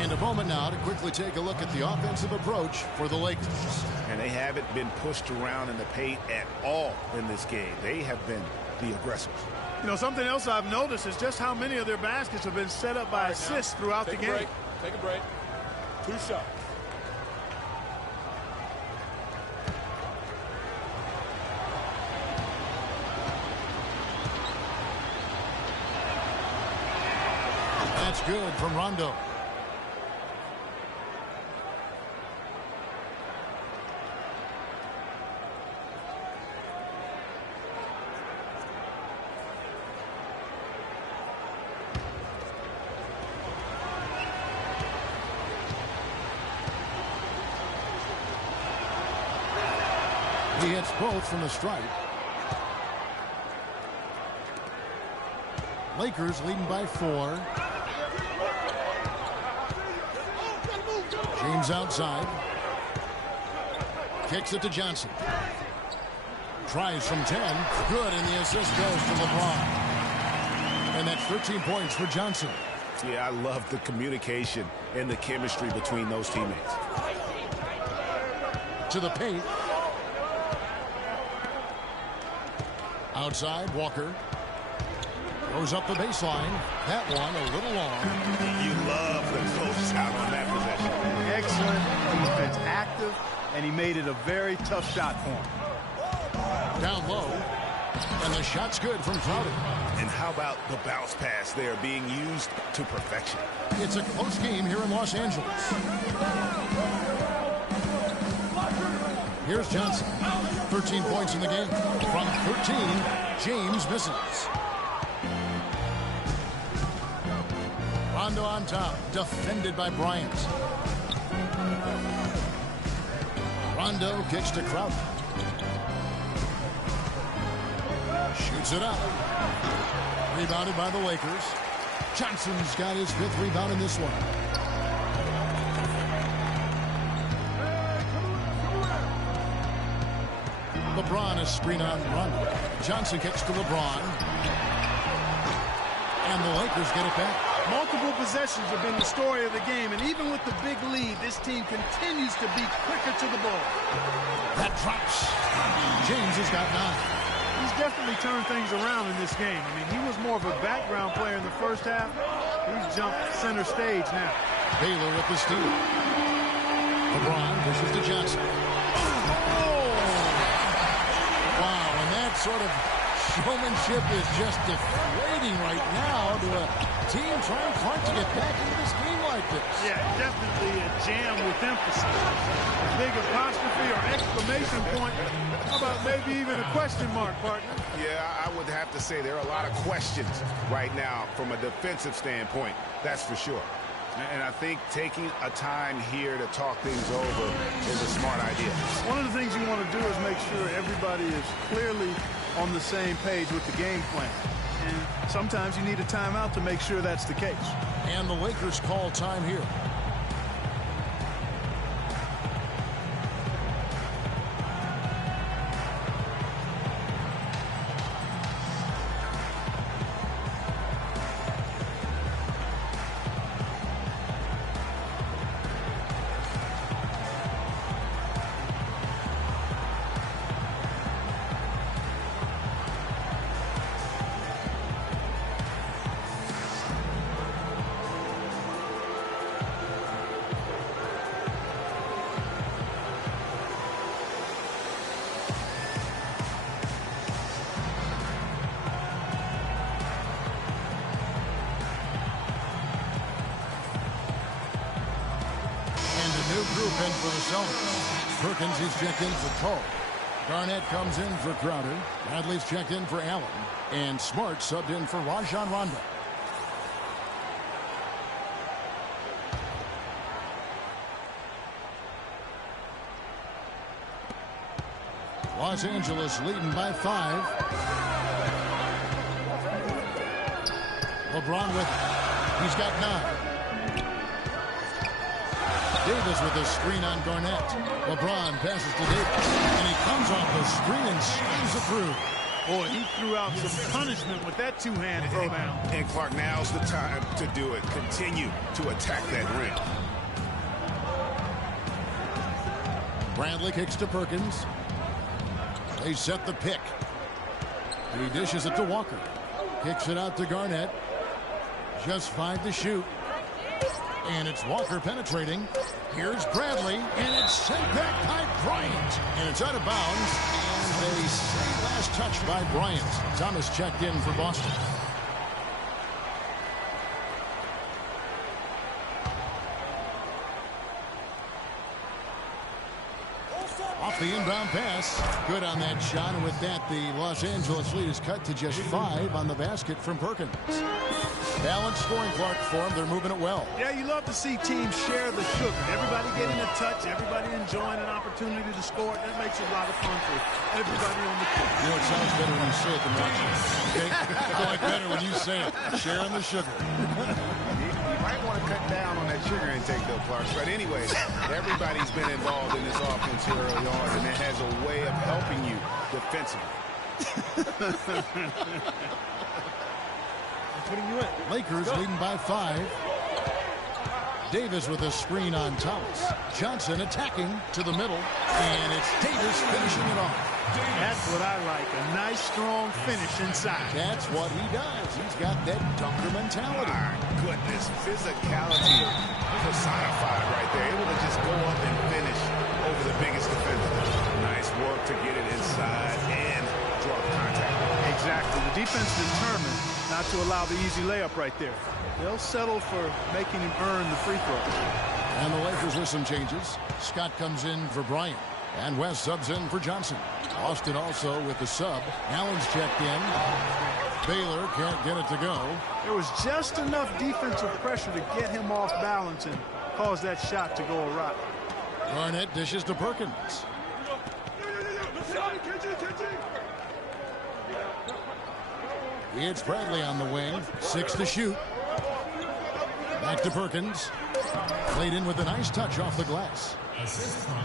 And a moment now to quickly take a look at the offensive approach for the Lakers. And they haven't been pushed around in the paint at all in this game. They have been the aggressors. You know, something else I've noticed is just how many of their baskets have been set up by assists throughout the game. Take a break. 2 shots. That's good from Rondo. He hits both from the stripe. Lakers leading by 4. James outside. Kicks it to Johnson. Tries from 10. Good, and the assist goes to LeBron. And that's 13 points for Johnson. Yeah, I love the communication and the chemistry between those teammates. To the paint. Outside, Walker. Goes up the baseline. That one a little long. You love the closeout on that possession. Excellent defense, active, and he made it a very tough shot for him. Down low. And the shot's good from Crowder. And how about the bounce pass there being used to perfection? It's a close game here in Los Angeles. Here's Johnson. 13 points in the game. From 13, James misses. Rondo on top, defended by Bryant. Rondo kicks to Crowder. Shoots it up. Rebounded by the Lakers. Johnson's got his 5th rebound in this one. LeBron is screen on Rondo. Johnson kicks to LeBron. And the Lakers get it back. Multiple possessions have been the story of the game, and even with the big lead, this team continues to be quicker to the ball. That drops. James has got 9. He's definitely turned things around in this game. I mean, he was more of a background player in the first half. He's jumped center stage now. Baylor with the steal. LeBron pushes to Johnson. Oh! Wow, and that sort of showmanship is just deflating right now to a team trying hard to get back into this game like this. Yeah, definitely a jam with emphasis. A big apostrophe or exclamation point. How about maybe even a question mark, partner? Yeah, I would have to say there are a lot of questions right now from a defensive standpoint. That's for sure. And I think taking a time here to talk things over is a smart idea. One of the things you want to do is make sure everybody is clearly on the same page with the game plan. And sometimes you need a timeout to make sure that's the case. And the Lakers call time here. Group in for the Celtics. Perkins is checked in for Cole. Garnett comes in for Crowder. Bradley's checked in for Allen. And Smart subbed in for Rajon Rondo. Los Angeles leading by 5. LeBron he's got 9. Davis with a screen on Garnett. LeBron passes to Davis. And he comes off the screen and slams it through. Boy, he threw out some punishment with that two-hand throwdown. And Clark, now's the time to do it. Continue to attack that rim. Bradley kicks to Perkins. They set the pick. He dishes it to Walker. Kicks it out to Garnett. Just 5 to shoot. And it's Walker penetrating. Here's Bradley, and it's sent back by Bryant. And it's out of bounds, and they say last touch by Bryant. Thomas checked in for Boston. Off the inbound pass. Good on that shot, and with that, the Los Angeles lead is cut to just 5 on the basket from Perkins. Balanced scoring, Clark, for them. They're moving it well. Yeah, you love to see teams share the sugar. Everybody getting a touch, everybody enjoying an opportunity to score. That makes it a lot of fun for everybody on the court. You know, it sounds better when you say it than watching it. Okay? It's like better when you say it. Sharing the sugar. You might want to cut down on that sugar intake, though, Clark. But anyways, everybody's been involved in this offense here early on, and it has a way of helping you defensively. I'm putting you in. Lakers leading by 5. Davis with a screen on Thomas. Johnson attacking to the middle, and it's Davis finishing it off. That's what I like, a nice, strong finish inside. That's what he does. He's got that dunker mentality. My goodness, physicality personified right there. Able to just go up and finish over the biggest defender. Nice work to get it inside and draw the contact. Exactly. The defense determined not to allow the easy layup right there. They'll settle for making him earn the free throw. And the Lakers with some changes. Scott comes in for Bryant, and West subs in for Johnson. Austin also with the sub. Allen's checked in. Baylor can't get it to go. There was just enough defensive pressure to get him off balance and cause that shot to go awry. Garnett dishes to Perkins. It's Bradley on the wing. 6 to shoot. Back to Perkins. Played in with a nice touch off the glass.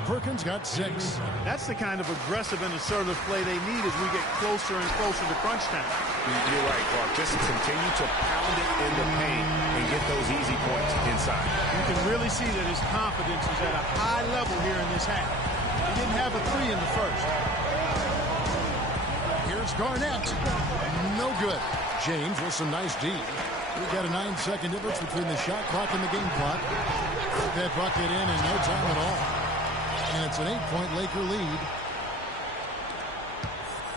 Perkins got 6. That's the kind of aggressive and assertive play they need as we get closer and closer to crunch time. You're right, Clark. Just continue to pound it in the paint and get those easy points inside. You can really see that his confidence is at a high level here in this half. He didn't have a 3 in the first. Here's Garnett. No good. James with some nice D. We've got a 9-second difference between the shot clock and the game clock. Put that bucket in no time at all. And it's an 8-point Laker lead.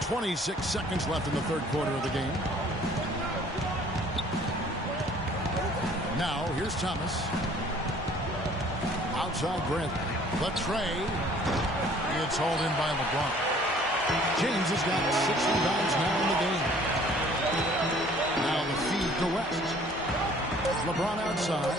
26 seconds left in the third quarter of the game. Now, here's Thomas. Outside Brent. Latrey. It's hauled in by LeBron. James has got 6 rebounds now in the game. Now the feed to West. LeBron outside.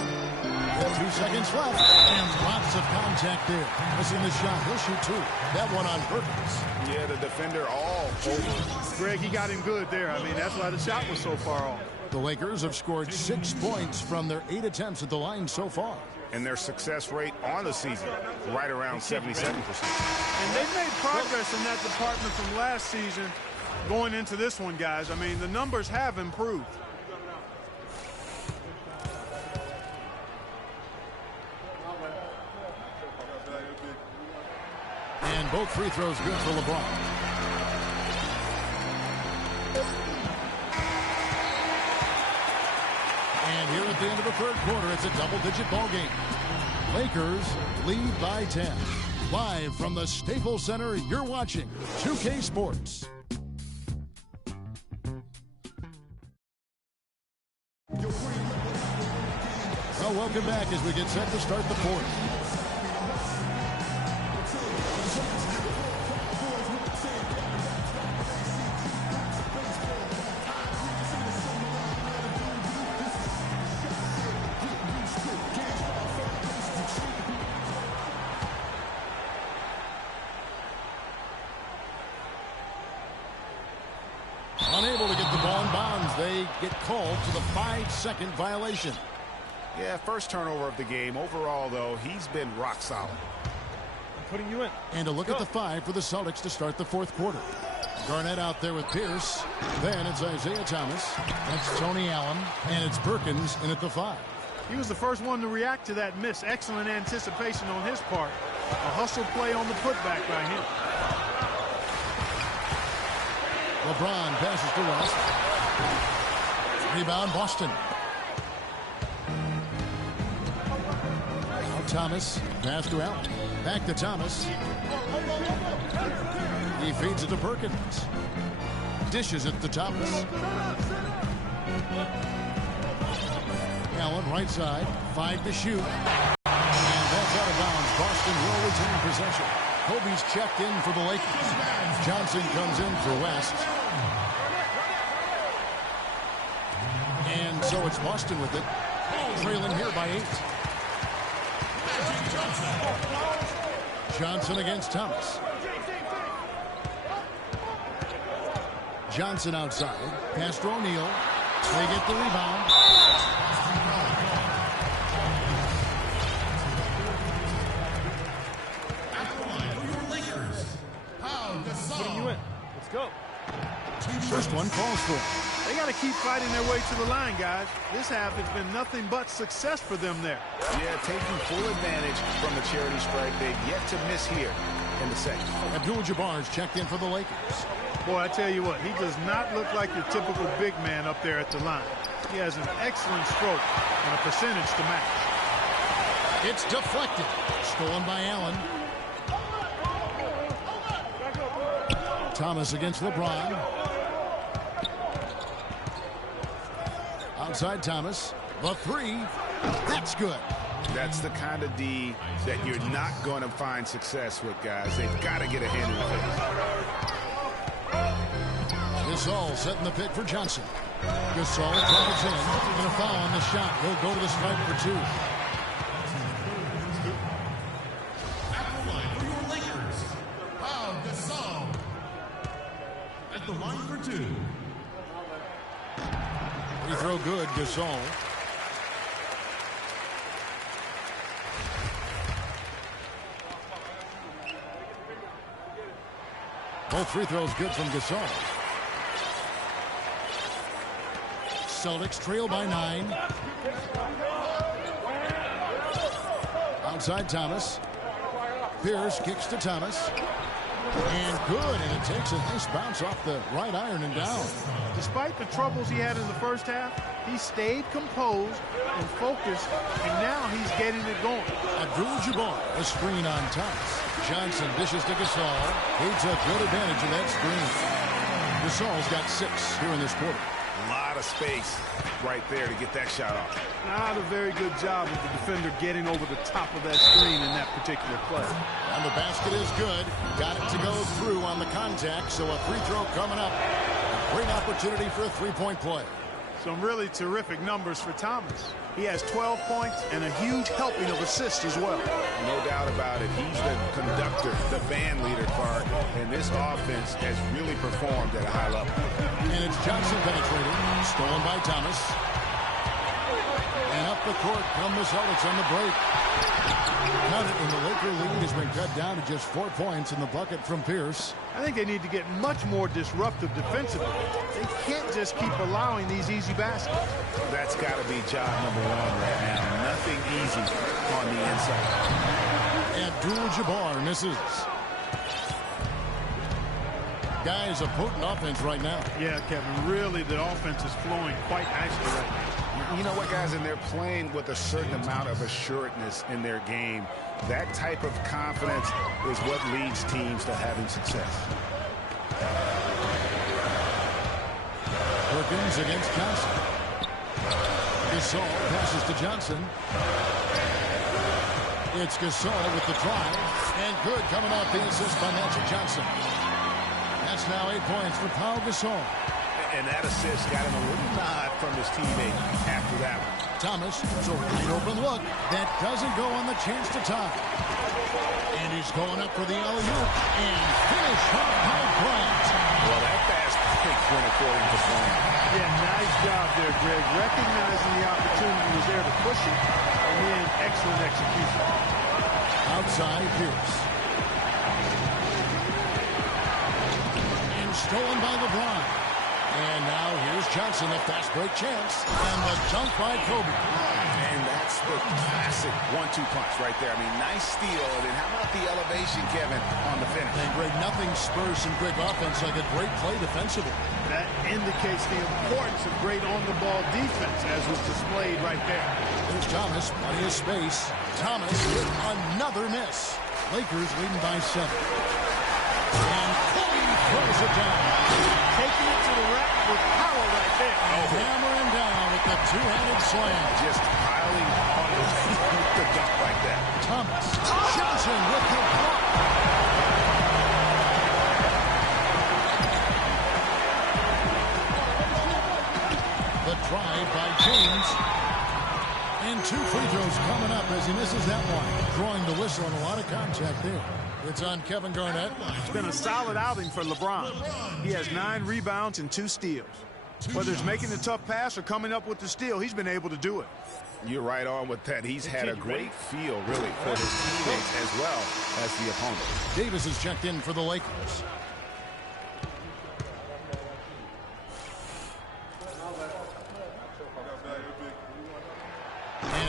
With 2 seconds left. And lots of contact there. Missing the shot. He'll shoot 2. That one on Perkins. Yeah, the defender all over. Greg, he got him good there. I mean, that's why the shot was so far off. The Lakers have scored 6 points from their 8 attempts at the line so far. And their success rate on the season, right around 77%. And they've made progress in that department from last season going into this one, guys. I mean, the numbers have improved. And both free throws good for LeBron. And here at the end of the third quarter, it's a double-digit ball game. Lakers lead by 10. Live from the Staples Center, you're watching 2K Sports. Well, welcome back as we get set to start the fourth. Unable to get the ball in bounds. They get called for the 5-second violation. Yeah, first turnover of the game. Overall, though, he's been rock solid. I'm putting you in. And a look at the 5 for the Celtics to start the fourth quarter. Garnett out there with Pierce. Then it's Isaiah Thomas. That's Tony Allen. And it's Perkins in at the 5. He was the first one to react to that miss. Excellent anticipation on his part. A hustle play on the putback by him. LeBron passes to West. Rebound, Boston. Now Thomas. Pass to Allen. Back to Thomas. He feeds it to Perkins. Dishes it to Thomas. Allen right side. 5 to shoot. And that's out of bounds. Boston will retain possession. Kobe's checked in for the Lakers. Johnson comes in for West. And so it's Boston with it. Trailing here by 8. Johnson against Thomas. Johnson outside. Pass to O'Neal. They get the rebound. Putting you in. Let's go. First one falls for. They got to keep fighting their way to the line, guys. This half has been nothing but success for them there. Yeah, taking full advantage from the charity strike. They've yet to miss here in the second. Abdul-Jabbar's checked in for the Lakers. Boy, I tell you what, he does not look like your typical big man up there at the line. He has an excellent stroke and a percentage to match. It's deflected. Stolen by Allen. Thomas against LeBron. Outside Thomas. The three. That's good. That's the kind of D that you're not going to find success with, guys. They've got to get a hand in the face. Gasol setting the pick for Johnson. Gasol drives in. And a foul on the shot. He'll go to the stripe for two. At the line for your Lakers, Pau Gasol. At the line for two. Free throw good, Gasol. Both free throws good from Gasol. Celtics trail by 9. Outside Thomas. Pierce kicks to Thomas. And good, and it takes a nice bounce off the right iron and down. Despite the troubles he had in the first half, he stayed composed and focused, and now he's getting it going. Abdul-Jabbar, a screen on Thomas. Johnson dishes to Gasol. Takes a good advantage of that screen. Gasol's got 6 here in this quarter. A lot of space right there to get that shot off. Not a very good job of the defender getting over the top of that screen in that particular play. And the basket is good. Got it to go through on the contact, so a free throw coming up. A great opportunity for a three-point play. Some really terrific numbers for Thomas. He has 12 points and a huge helping of assists as well. No doubt about it. He's the conductor, the band leader, Clark, and this offense has really performed at a high level. And it's Johnson penetrating. Stolen by Thomas. And up the court come the Celtics on the break. Count it, and the Laker lead has been cut down to just 4 points in the bucket from Pierce. I think they need to get much more disruptive defensively. They can't just keep allowing these easy baskets. That's got to be job number 1 right now. Nothing easy on the inside. Abdul-Jabbar misses. Guys, a potent offense right now. Yeah, Kevin, really the offense is flowing quite nicely right now. You know what, guys, and they're playing with a certain amount of assuredness in their game. That type of confidence is what leads teams to having success. Perkins against Johnson. Gasol passes to Johnson. It's Gasol with the drive. And good coming off the assist by Magic Johnson. That's now 8 points for Pau Gasol. And that assist got him a little nod from his teammate after that one. Thomas, it's a wide open look. That doesn't go on the chance to tie. And he's going up for the alley-oop. And finish off by Bryant. Well, that fast break went according to plan. Yeah, nice job there, Greg. Recognizing the opportunity was there to push it. And then excellent execution. Outside Pierce. And stolen by LeBron. And now here's Johnson, a fast break chance. And the dunk by Kobe. And that's the classic 1-2 punch right there. I mean, nice steal. And then how about the elevation, Kevin, on the finish? And Greg, nothing spurs some quick offense like a great play defensively. That indicates the importance of great on-the-ball defense, as was displayed right there. There's Thomas, plenty of space. Thomas with another miss. Lakers leading by 7. And Kobe throws it down. Taking it to the rack with power right there. Hammering down with the two-handed slam. Just piling on the dunk like that. Thomas. Johnson with the block. The drive by James. And 2 free throws coming up as he misses that one. Drawing the whistle and a lot of contact there. It's on Kevin Garnett. It's been a solid outing for LeBron. He has 9 rebounds and 2 steals. Whether it's making the tough pass or coming up with the steal, he's been able to do it. You're right on with that. He's had a great feel, really, for his teammates as well as the opponent. Davis is checked in for the Lakers.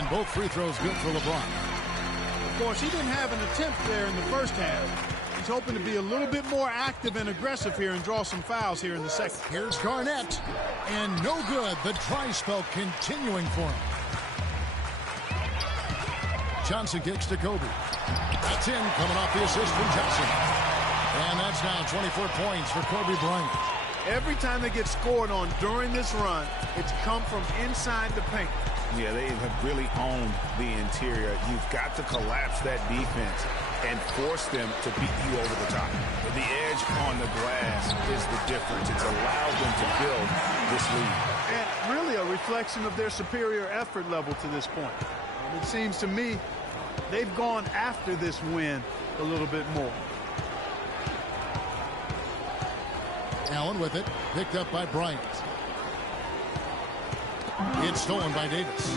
And both free throws good for LeBron. Of course, he didn't have an attempt there in the first half. He's hoping to be a little bit more active and aggressive here and draw some fouls here in the second. Here's Garnett. And no good. The dry spell continuing for him. Johnson kicks to Kobe. That's in, coming off the assist from Johnson. And that's now 24 points for Kobe Bryant. Every time they get scored on during this run, it's come from inside the paint. Yeah, they have really owned the interior. You've got to collapse that defense and force them to beat you over the top. The edge on the glass is the difference. It's allowed them to build this lead. And really a reflection of their superior effort level to this point. It seems to me they've gone after this win a little bit more. Allen with it, picked up by Bryant. It's stolen by Davis.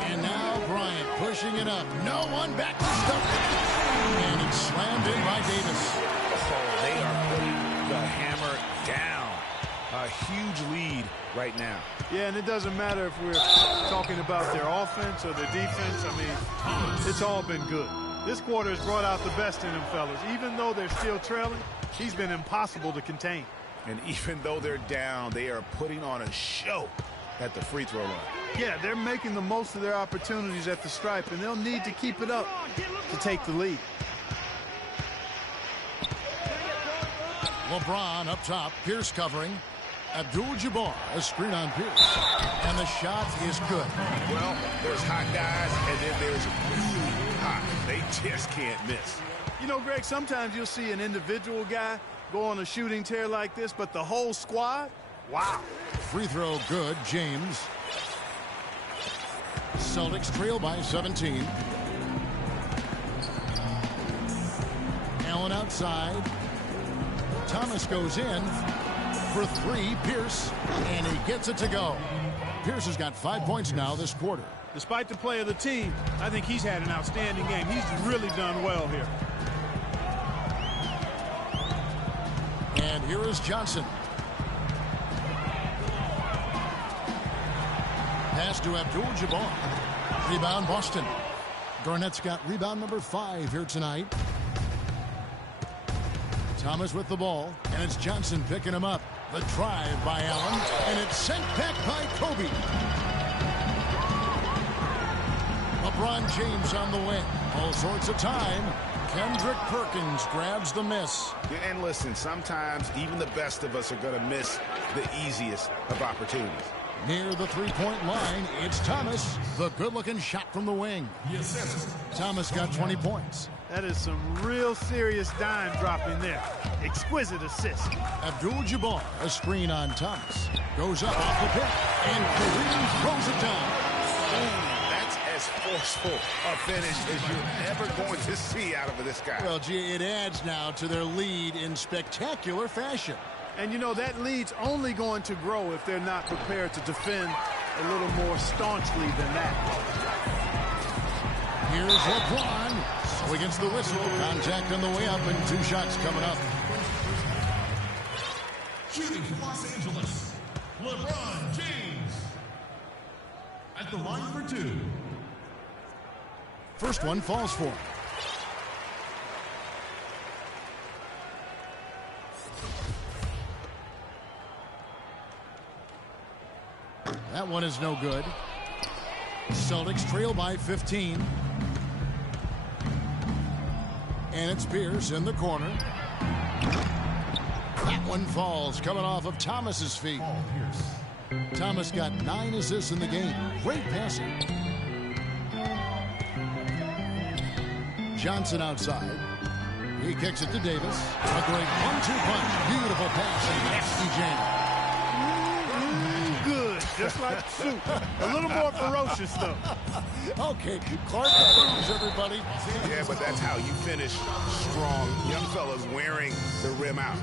And now Bryant pushing it up. No one back to stop it. And it's slammed in by Davis. Oh, they are putting the hammer down. A huge lead right now. Yeah, and it doesn't matter if we're talking about their offense or their defense. I mean, it's all been good. This quarter has brought out the best in them, fellas. Even though they're still trailing, he's been impossible to contain. And even though they're down, they are putting on a show at the free throw line. Yeah, they're making the most of their opportunities at the stripe, and they'll need to keep it up to take the lead. LeBron up top, Pierce covering. Abdul-Jabbar, a screen on Pierce. And the shot is good. Well, there's hot guys, and then there's really hot. They just can't miss. You know, Greg, sometimes you'll see an individual guy go on a shooting tear like this, but the whole squad, wow. Free throw good, James. Celtics trail by 17. Allen outside. Thomas goes in for three. Pierce, and he gets it to go. Pierce has got 5 points now this quarter. Despite the play of the team, I think he's had an outstanding game. He's really done well here. And here is Johnson. Pass to Abdul-Jabbar. Rebound Boston. Garnett's got rebound number 5 here tonight. Thomas with the ball, and it's Johnson picking him up. The drive by Allen, and it's sent back by Kobe. LeBron James on the wing. All sorts of time. Kendrick Perkins grabs the miss. And listen, sometimes even the best of us are going to miss the easiest of opportunities. Near the three-point line, it's Thomas. The good-looking shot from the wing. Yes. Thomas got 20 points. That is some real serious dime dropping there. Exquisite assist. Abdul-Jabbar, a screen on Thomas. Goes up off the pick, and Kareem throws it down. That's as forceful a finish as you're ever going to see out of this guy. Well, gee, it adds now to their lead in spectacular fashion. And, you know, that lead's only going to grow if they're not prepared to defend a little more staunchly than that. Here's LeBron. So against the whistle, contact on the way up, and 2 shots coming up. Shooting for Los Angeles, LeBron James. At the line for 2. First one falls for him. That one is no good. Celtics trail by 15. And it's Pierce in the corner. That one falls, coming off of Thomas's feet. Thomas got 9 assists in the game. Great passing. Johnson outside. He kicks it to Davis. A great 1-2 punch. Beautiful pass and nasty jam. Just like soup. A little more ferocious, though. Okay, Clark approves, everybody. Yeah, but that's how you finish strong. Young fellas wearing the rim out.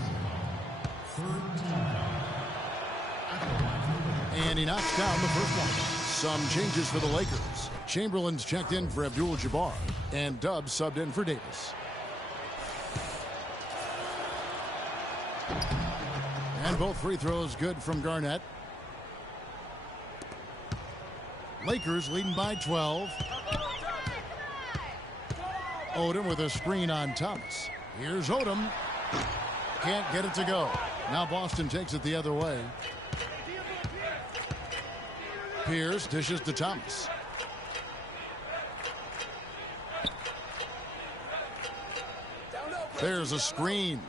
And he knocks down the first one. Some changes for the Lakers. Chamberlain's checked in for Abdul-Jabbar, and Dubs subbed in for Davis. And both free throws good from Garnett. Lakers leading by 12. Odom with a screen on Thomas. Here's Odom. Can't get it to go. Now Boston takes it the other way. Pierce dishes to Thomas. There's a screen.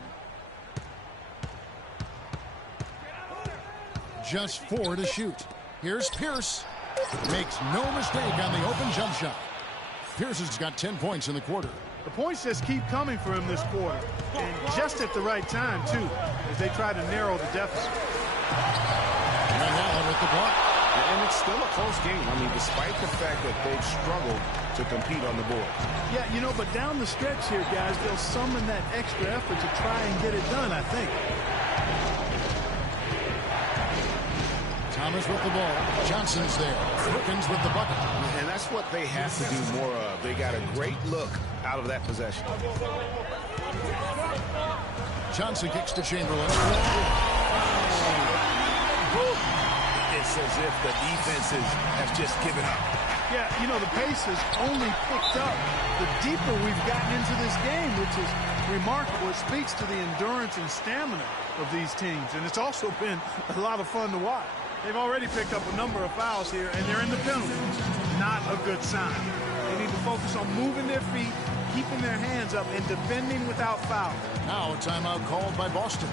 Just 4 to shoot. Here's Pierce. Makes no mistake on the open jump shot. Pierce has got 10 points in the quarter. The points just keep coming for him this quarter. And just at the right time, too, as they try to narrow the deficit. And Allen with the block. And it's still a close game. I mean, despite the fact that they've struggled to compete on the board. Yeah, you know, but down the stretch here, guys, they'll summon that extra effort to try and get it done, I think. Thomas with the ball. Johnson's there. Perkins with the bucket. And that's what they have to do more of. They got a great look out of that possession. Johnson kicks to Chamberlain. It's as if the defenses have just given up. Yeah, you know, the pace has only picked up the deeper we've gotten into this game, which is remarkable. It speaks to the endurance and stamina of these teams, and it's also been a lot of fun to watch. They've already picked up a number of fouls here, and they're in the penalties. Not a good sign. They need to focus on moving their feet, keeping their hands up, and defending without foul. Now a timeout called by Boston.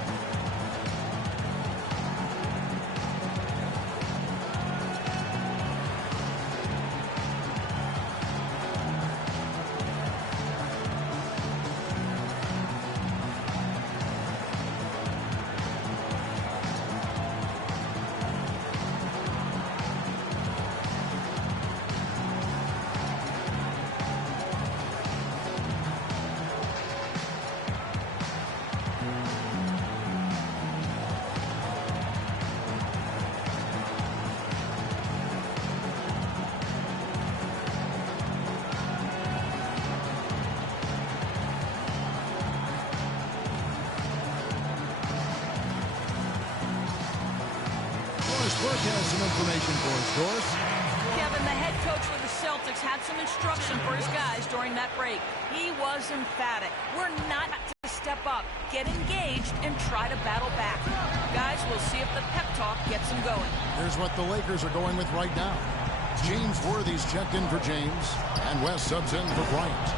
Burke has some information for us, Doris. Kevin, the head coach for the Celtics had some instruction for his guys during that break. He was emphatic. We're not to step up, get engaged, and try to battle back. Guys, we'll see if the pep talk gets them going. Here's what the Lakers are going with right now. James Worthy's checked in for James, and West subs in for Bryant.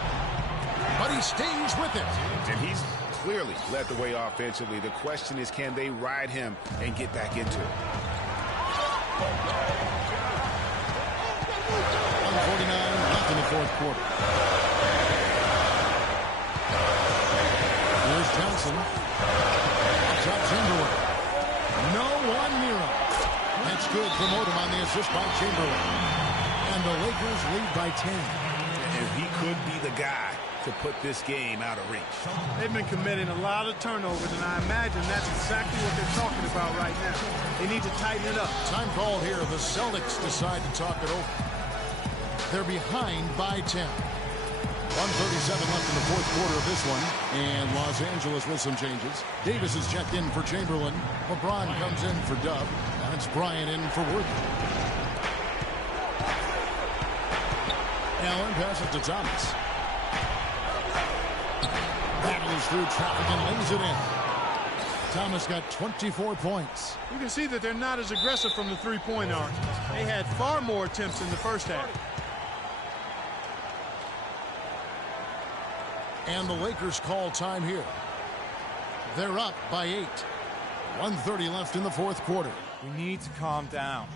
But he stays with it. And he's clearly led the way offensively. The question is, can they ride him and get back into it? 1:49 left in the fourth quarter. Here's Johnson. Up top, Chamberlain. No one near him. That's good from Odom on the assist by Chamberlain. And the Lakers lead by 10. And he could be the guy to put this game out of reach. They've been committing a lot of turnovers, and I imagine that's exactly what they're talking about right now. They need to tighten it up. Time called here. The Celtics decide to talk it over. They're behind by 10. 1:37 left in the fourth quarter of this one. And Los Angeles with some changes. Davis is checked in for Chamberlain. LeBron comes in for Dub. And it's Bryant in for Worthy. Allen passes to Thomas. Battles through traffic and lays it in. Thomas got 24 points. You can see that they're not as aggressive from the three-point arc. They had far more attempts in the first half. And the Lakers call time here. They're up by 8. 1:30 left in the fourth quarter. We need to calm down.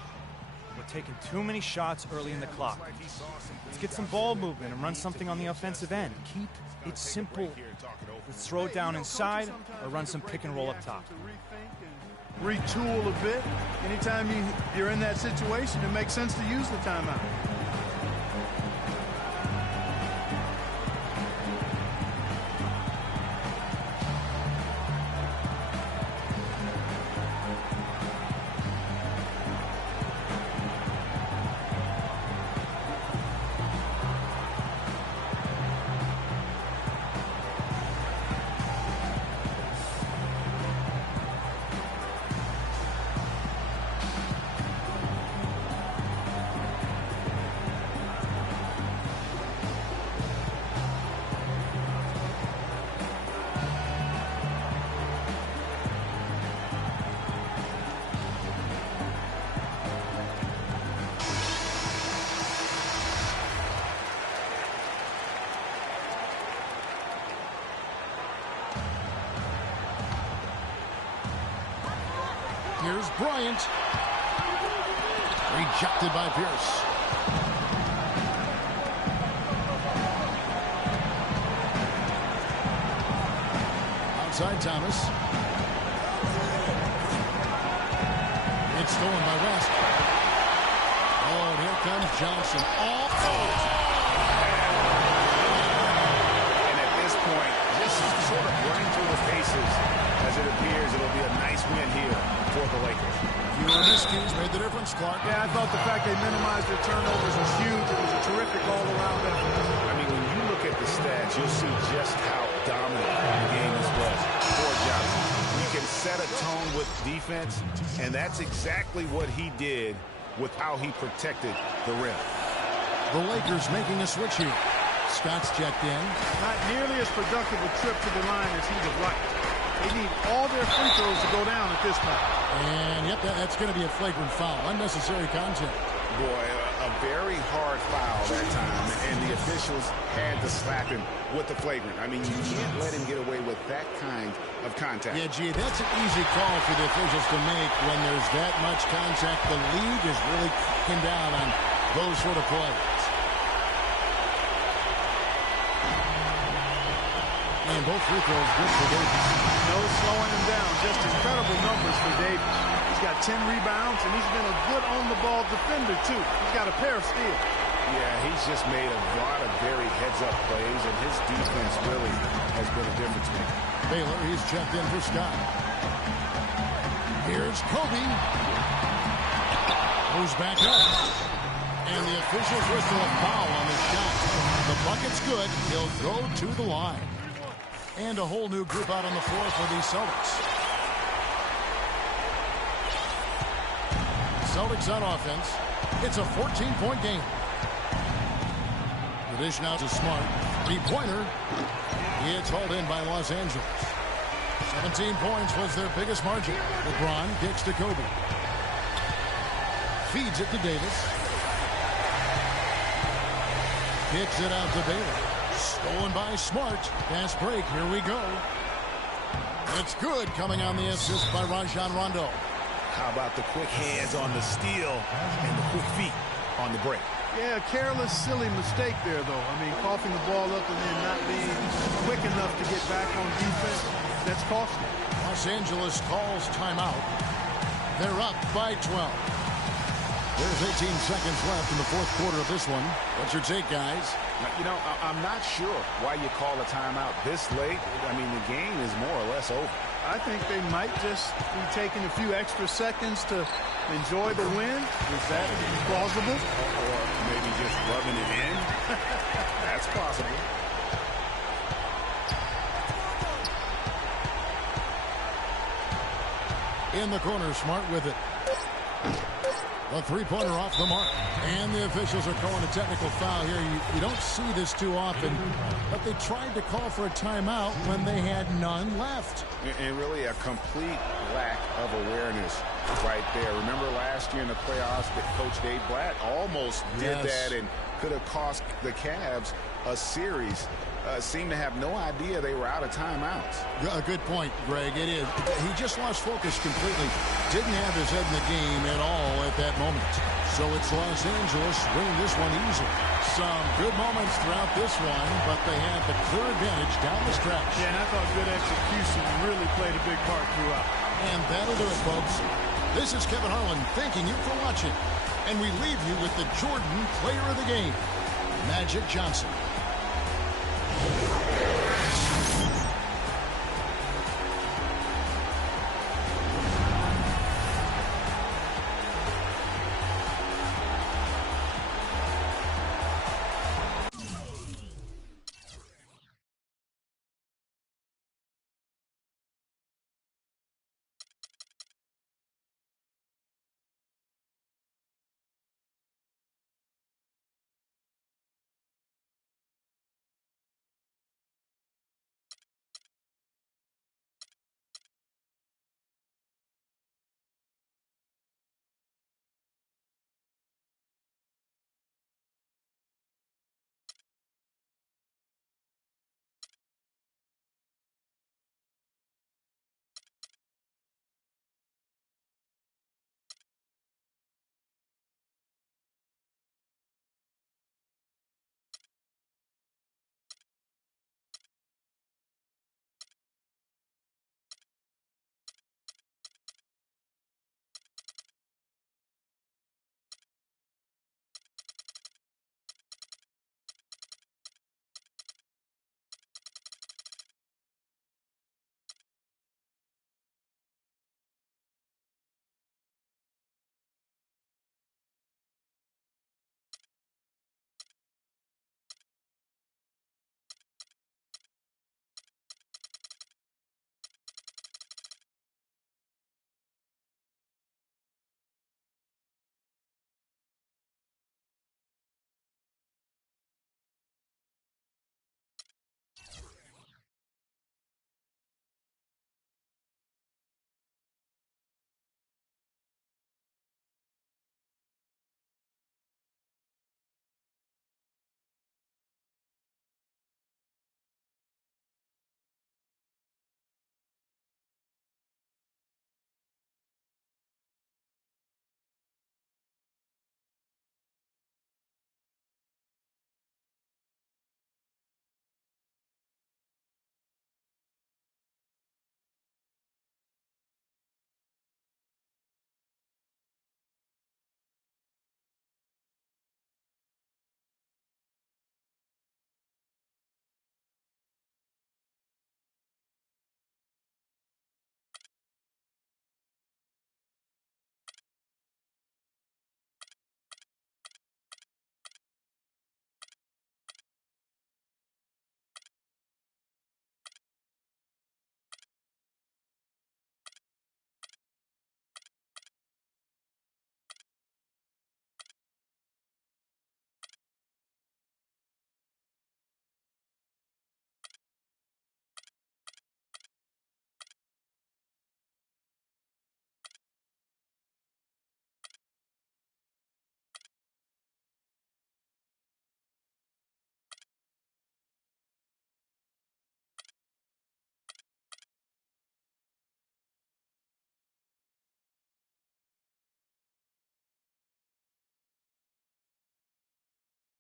We're taking too many shots early in the clock. Let's get some ball movement and run something on the offensive end. Keep it simple. Let's throw it down inside or run some pick and roll up top. Retool a bit. Anytime you're in that situation, it makes sense to use the timeout. Here's Bryant. Rejected by Pierce. Outside Thomas. It's stolen by West. Oh, and here comes Johnson. And at this point, just sort of running through the paces as it appears it'll be a nice win here for the Lakers. Fewer miscues made the difference, Clark. Yeah, I thought the fact they minimized their turnovers was huge. It was a terrific all-around effort. I mean, when you look at the stats, you'll see just how dominant the game was for Johnson. You can set a tone with defense, and that's exactly what he did with how he protected the rim. The Lakers making a switch here. Scott's checked in. Not nearly as productive a trip to the line as he would like. They need all their free throws to go down at this point. And, yep, that's going to be a flagrant foul. Unnecessary contact. Boy, a very hard foul that time, and the officials had to slap him with the flagrant. I mean, you can't let him get away with that kind of contact. Yeah, gee, that's an easy call for the officials to make when there's that much contact. The league is really cracking down on those sort of plays. And both free throws good for Davis. No slowing him down. Just incredible numbers for Davis. He's got 10 rebounds, and he's been a good on-the-ball defender, too. He's got a pair of steals. Yeah, he's just made a lot of very heads-up plays, and his defense really has been a difference maker. Baylor, he's checked in for Scott. Here's Kobe. Moves back up. And the officials whistle a foul on the shot. The bucket's good. He'll go to the line. And a whole new group out on the floor for the Celtics. Celtics on offense. It's a 14-point game. The dish now to Smart. Three-pointer. It's hauled in by Los Angeles. 17 points was their biggest margin. LeBron kicks to Kobe. Feeds it to Davis. Kicks it out to Baylor. Stolen by Smart. Fast break. Here we go. It's good, coming on the assist by Rajon Rondo. How about the quick hands on the steal and the quick feet on the break? Yeah, careless, silly mistake there, though. I mean, coughing the ball up and then not being quick enough to get back on defense, that's costly. Los Angeles calls timeout. They're up by 12. There's 18 seconds left in the fourth quarter of this one. What's your take, guys? You know, I'm not sure why you call a timeout this late. I mean, the game is more or less over. I think they might just be taking a few extra seconds to enjoy the win. Is that plausible? Or maybe just rubbing it in. That's possible. In the corner, Smart with it. A three-pointer off the mark. And the officials are calling a technical foul here. You don't see this too often, but they tried to call for a timeout when they had none left. And really a complete lack of awareness right there. Remember last year in the playoffs that Coach Dave Blatt almost did that and could have cost the Cavs a series. Seemed to have no idea they were out of timeouts. A good point, Greg. It is. He just lost focus completely. Didn't have his head in the game at all at that moment. So it's Los Angeles winning this one easily. Some good moments throughout this one, but they had the clear advantage down the stretch. Yeah, and I thought good execution really played a big part throughout. And that'll do it, folks. This is Kevin Harlan thanking you for watching. And we leave you with the Jordan Player of the Game, Magic Johnson.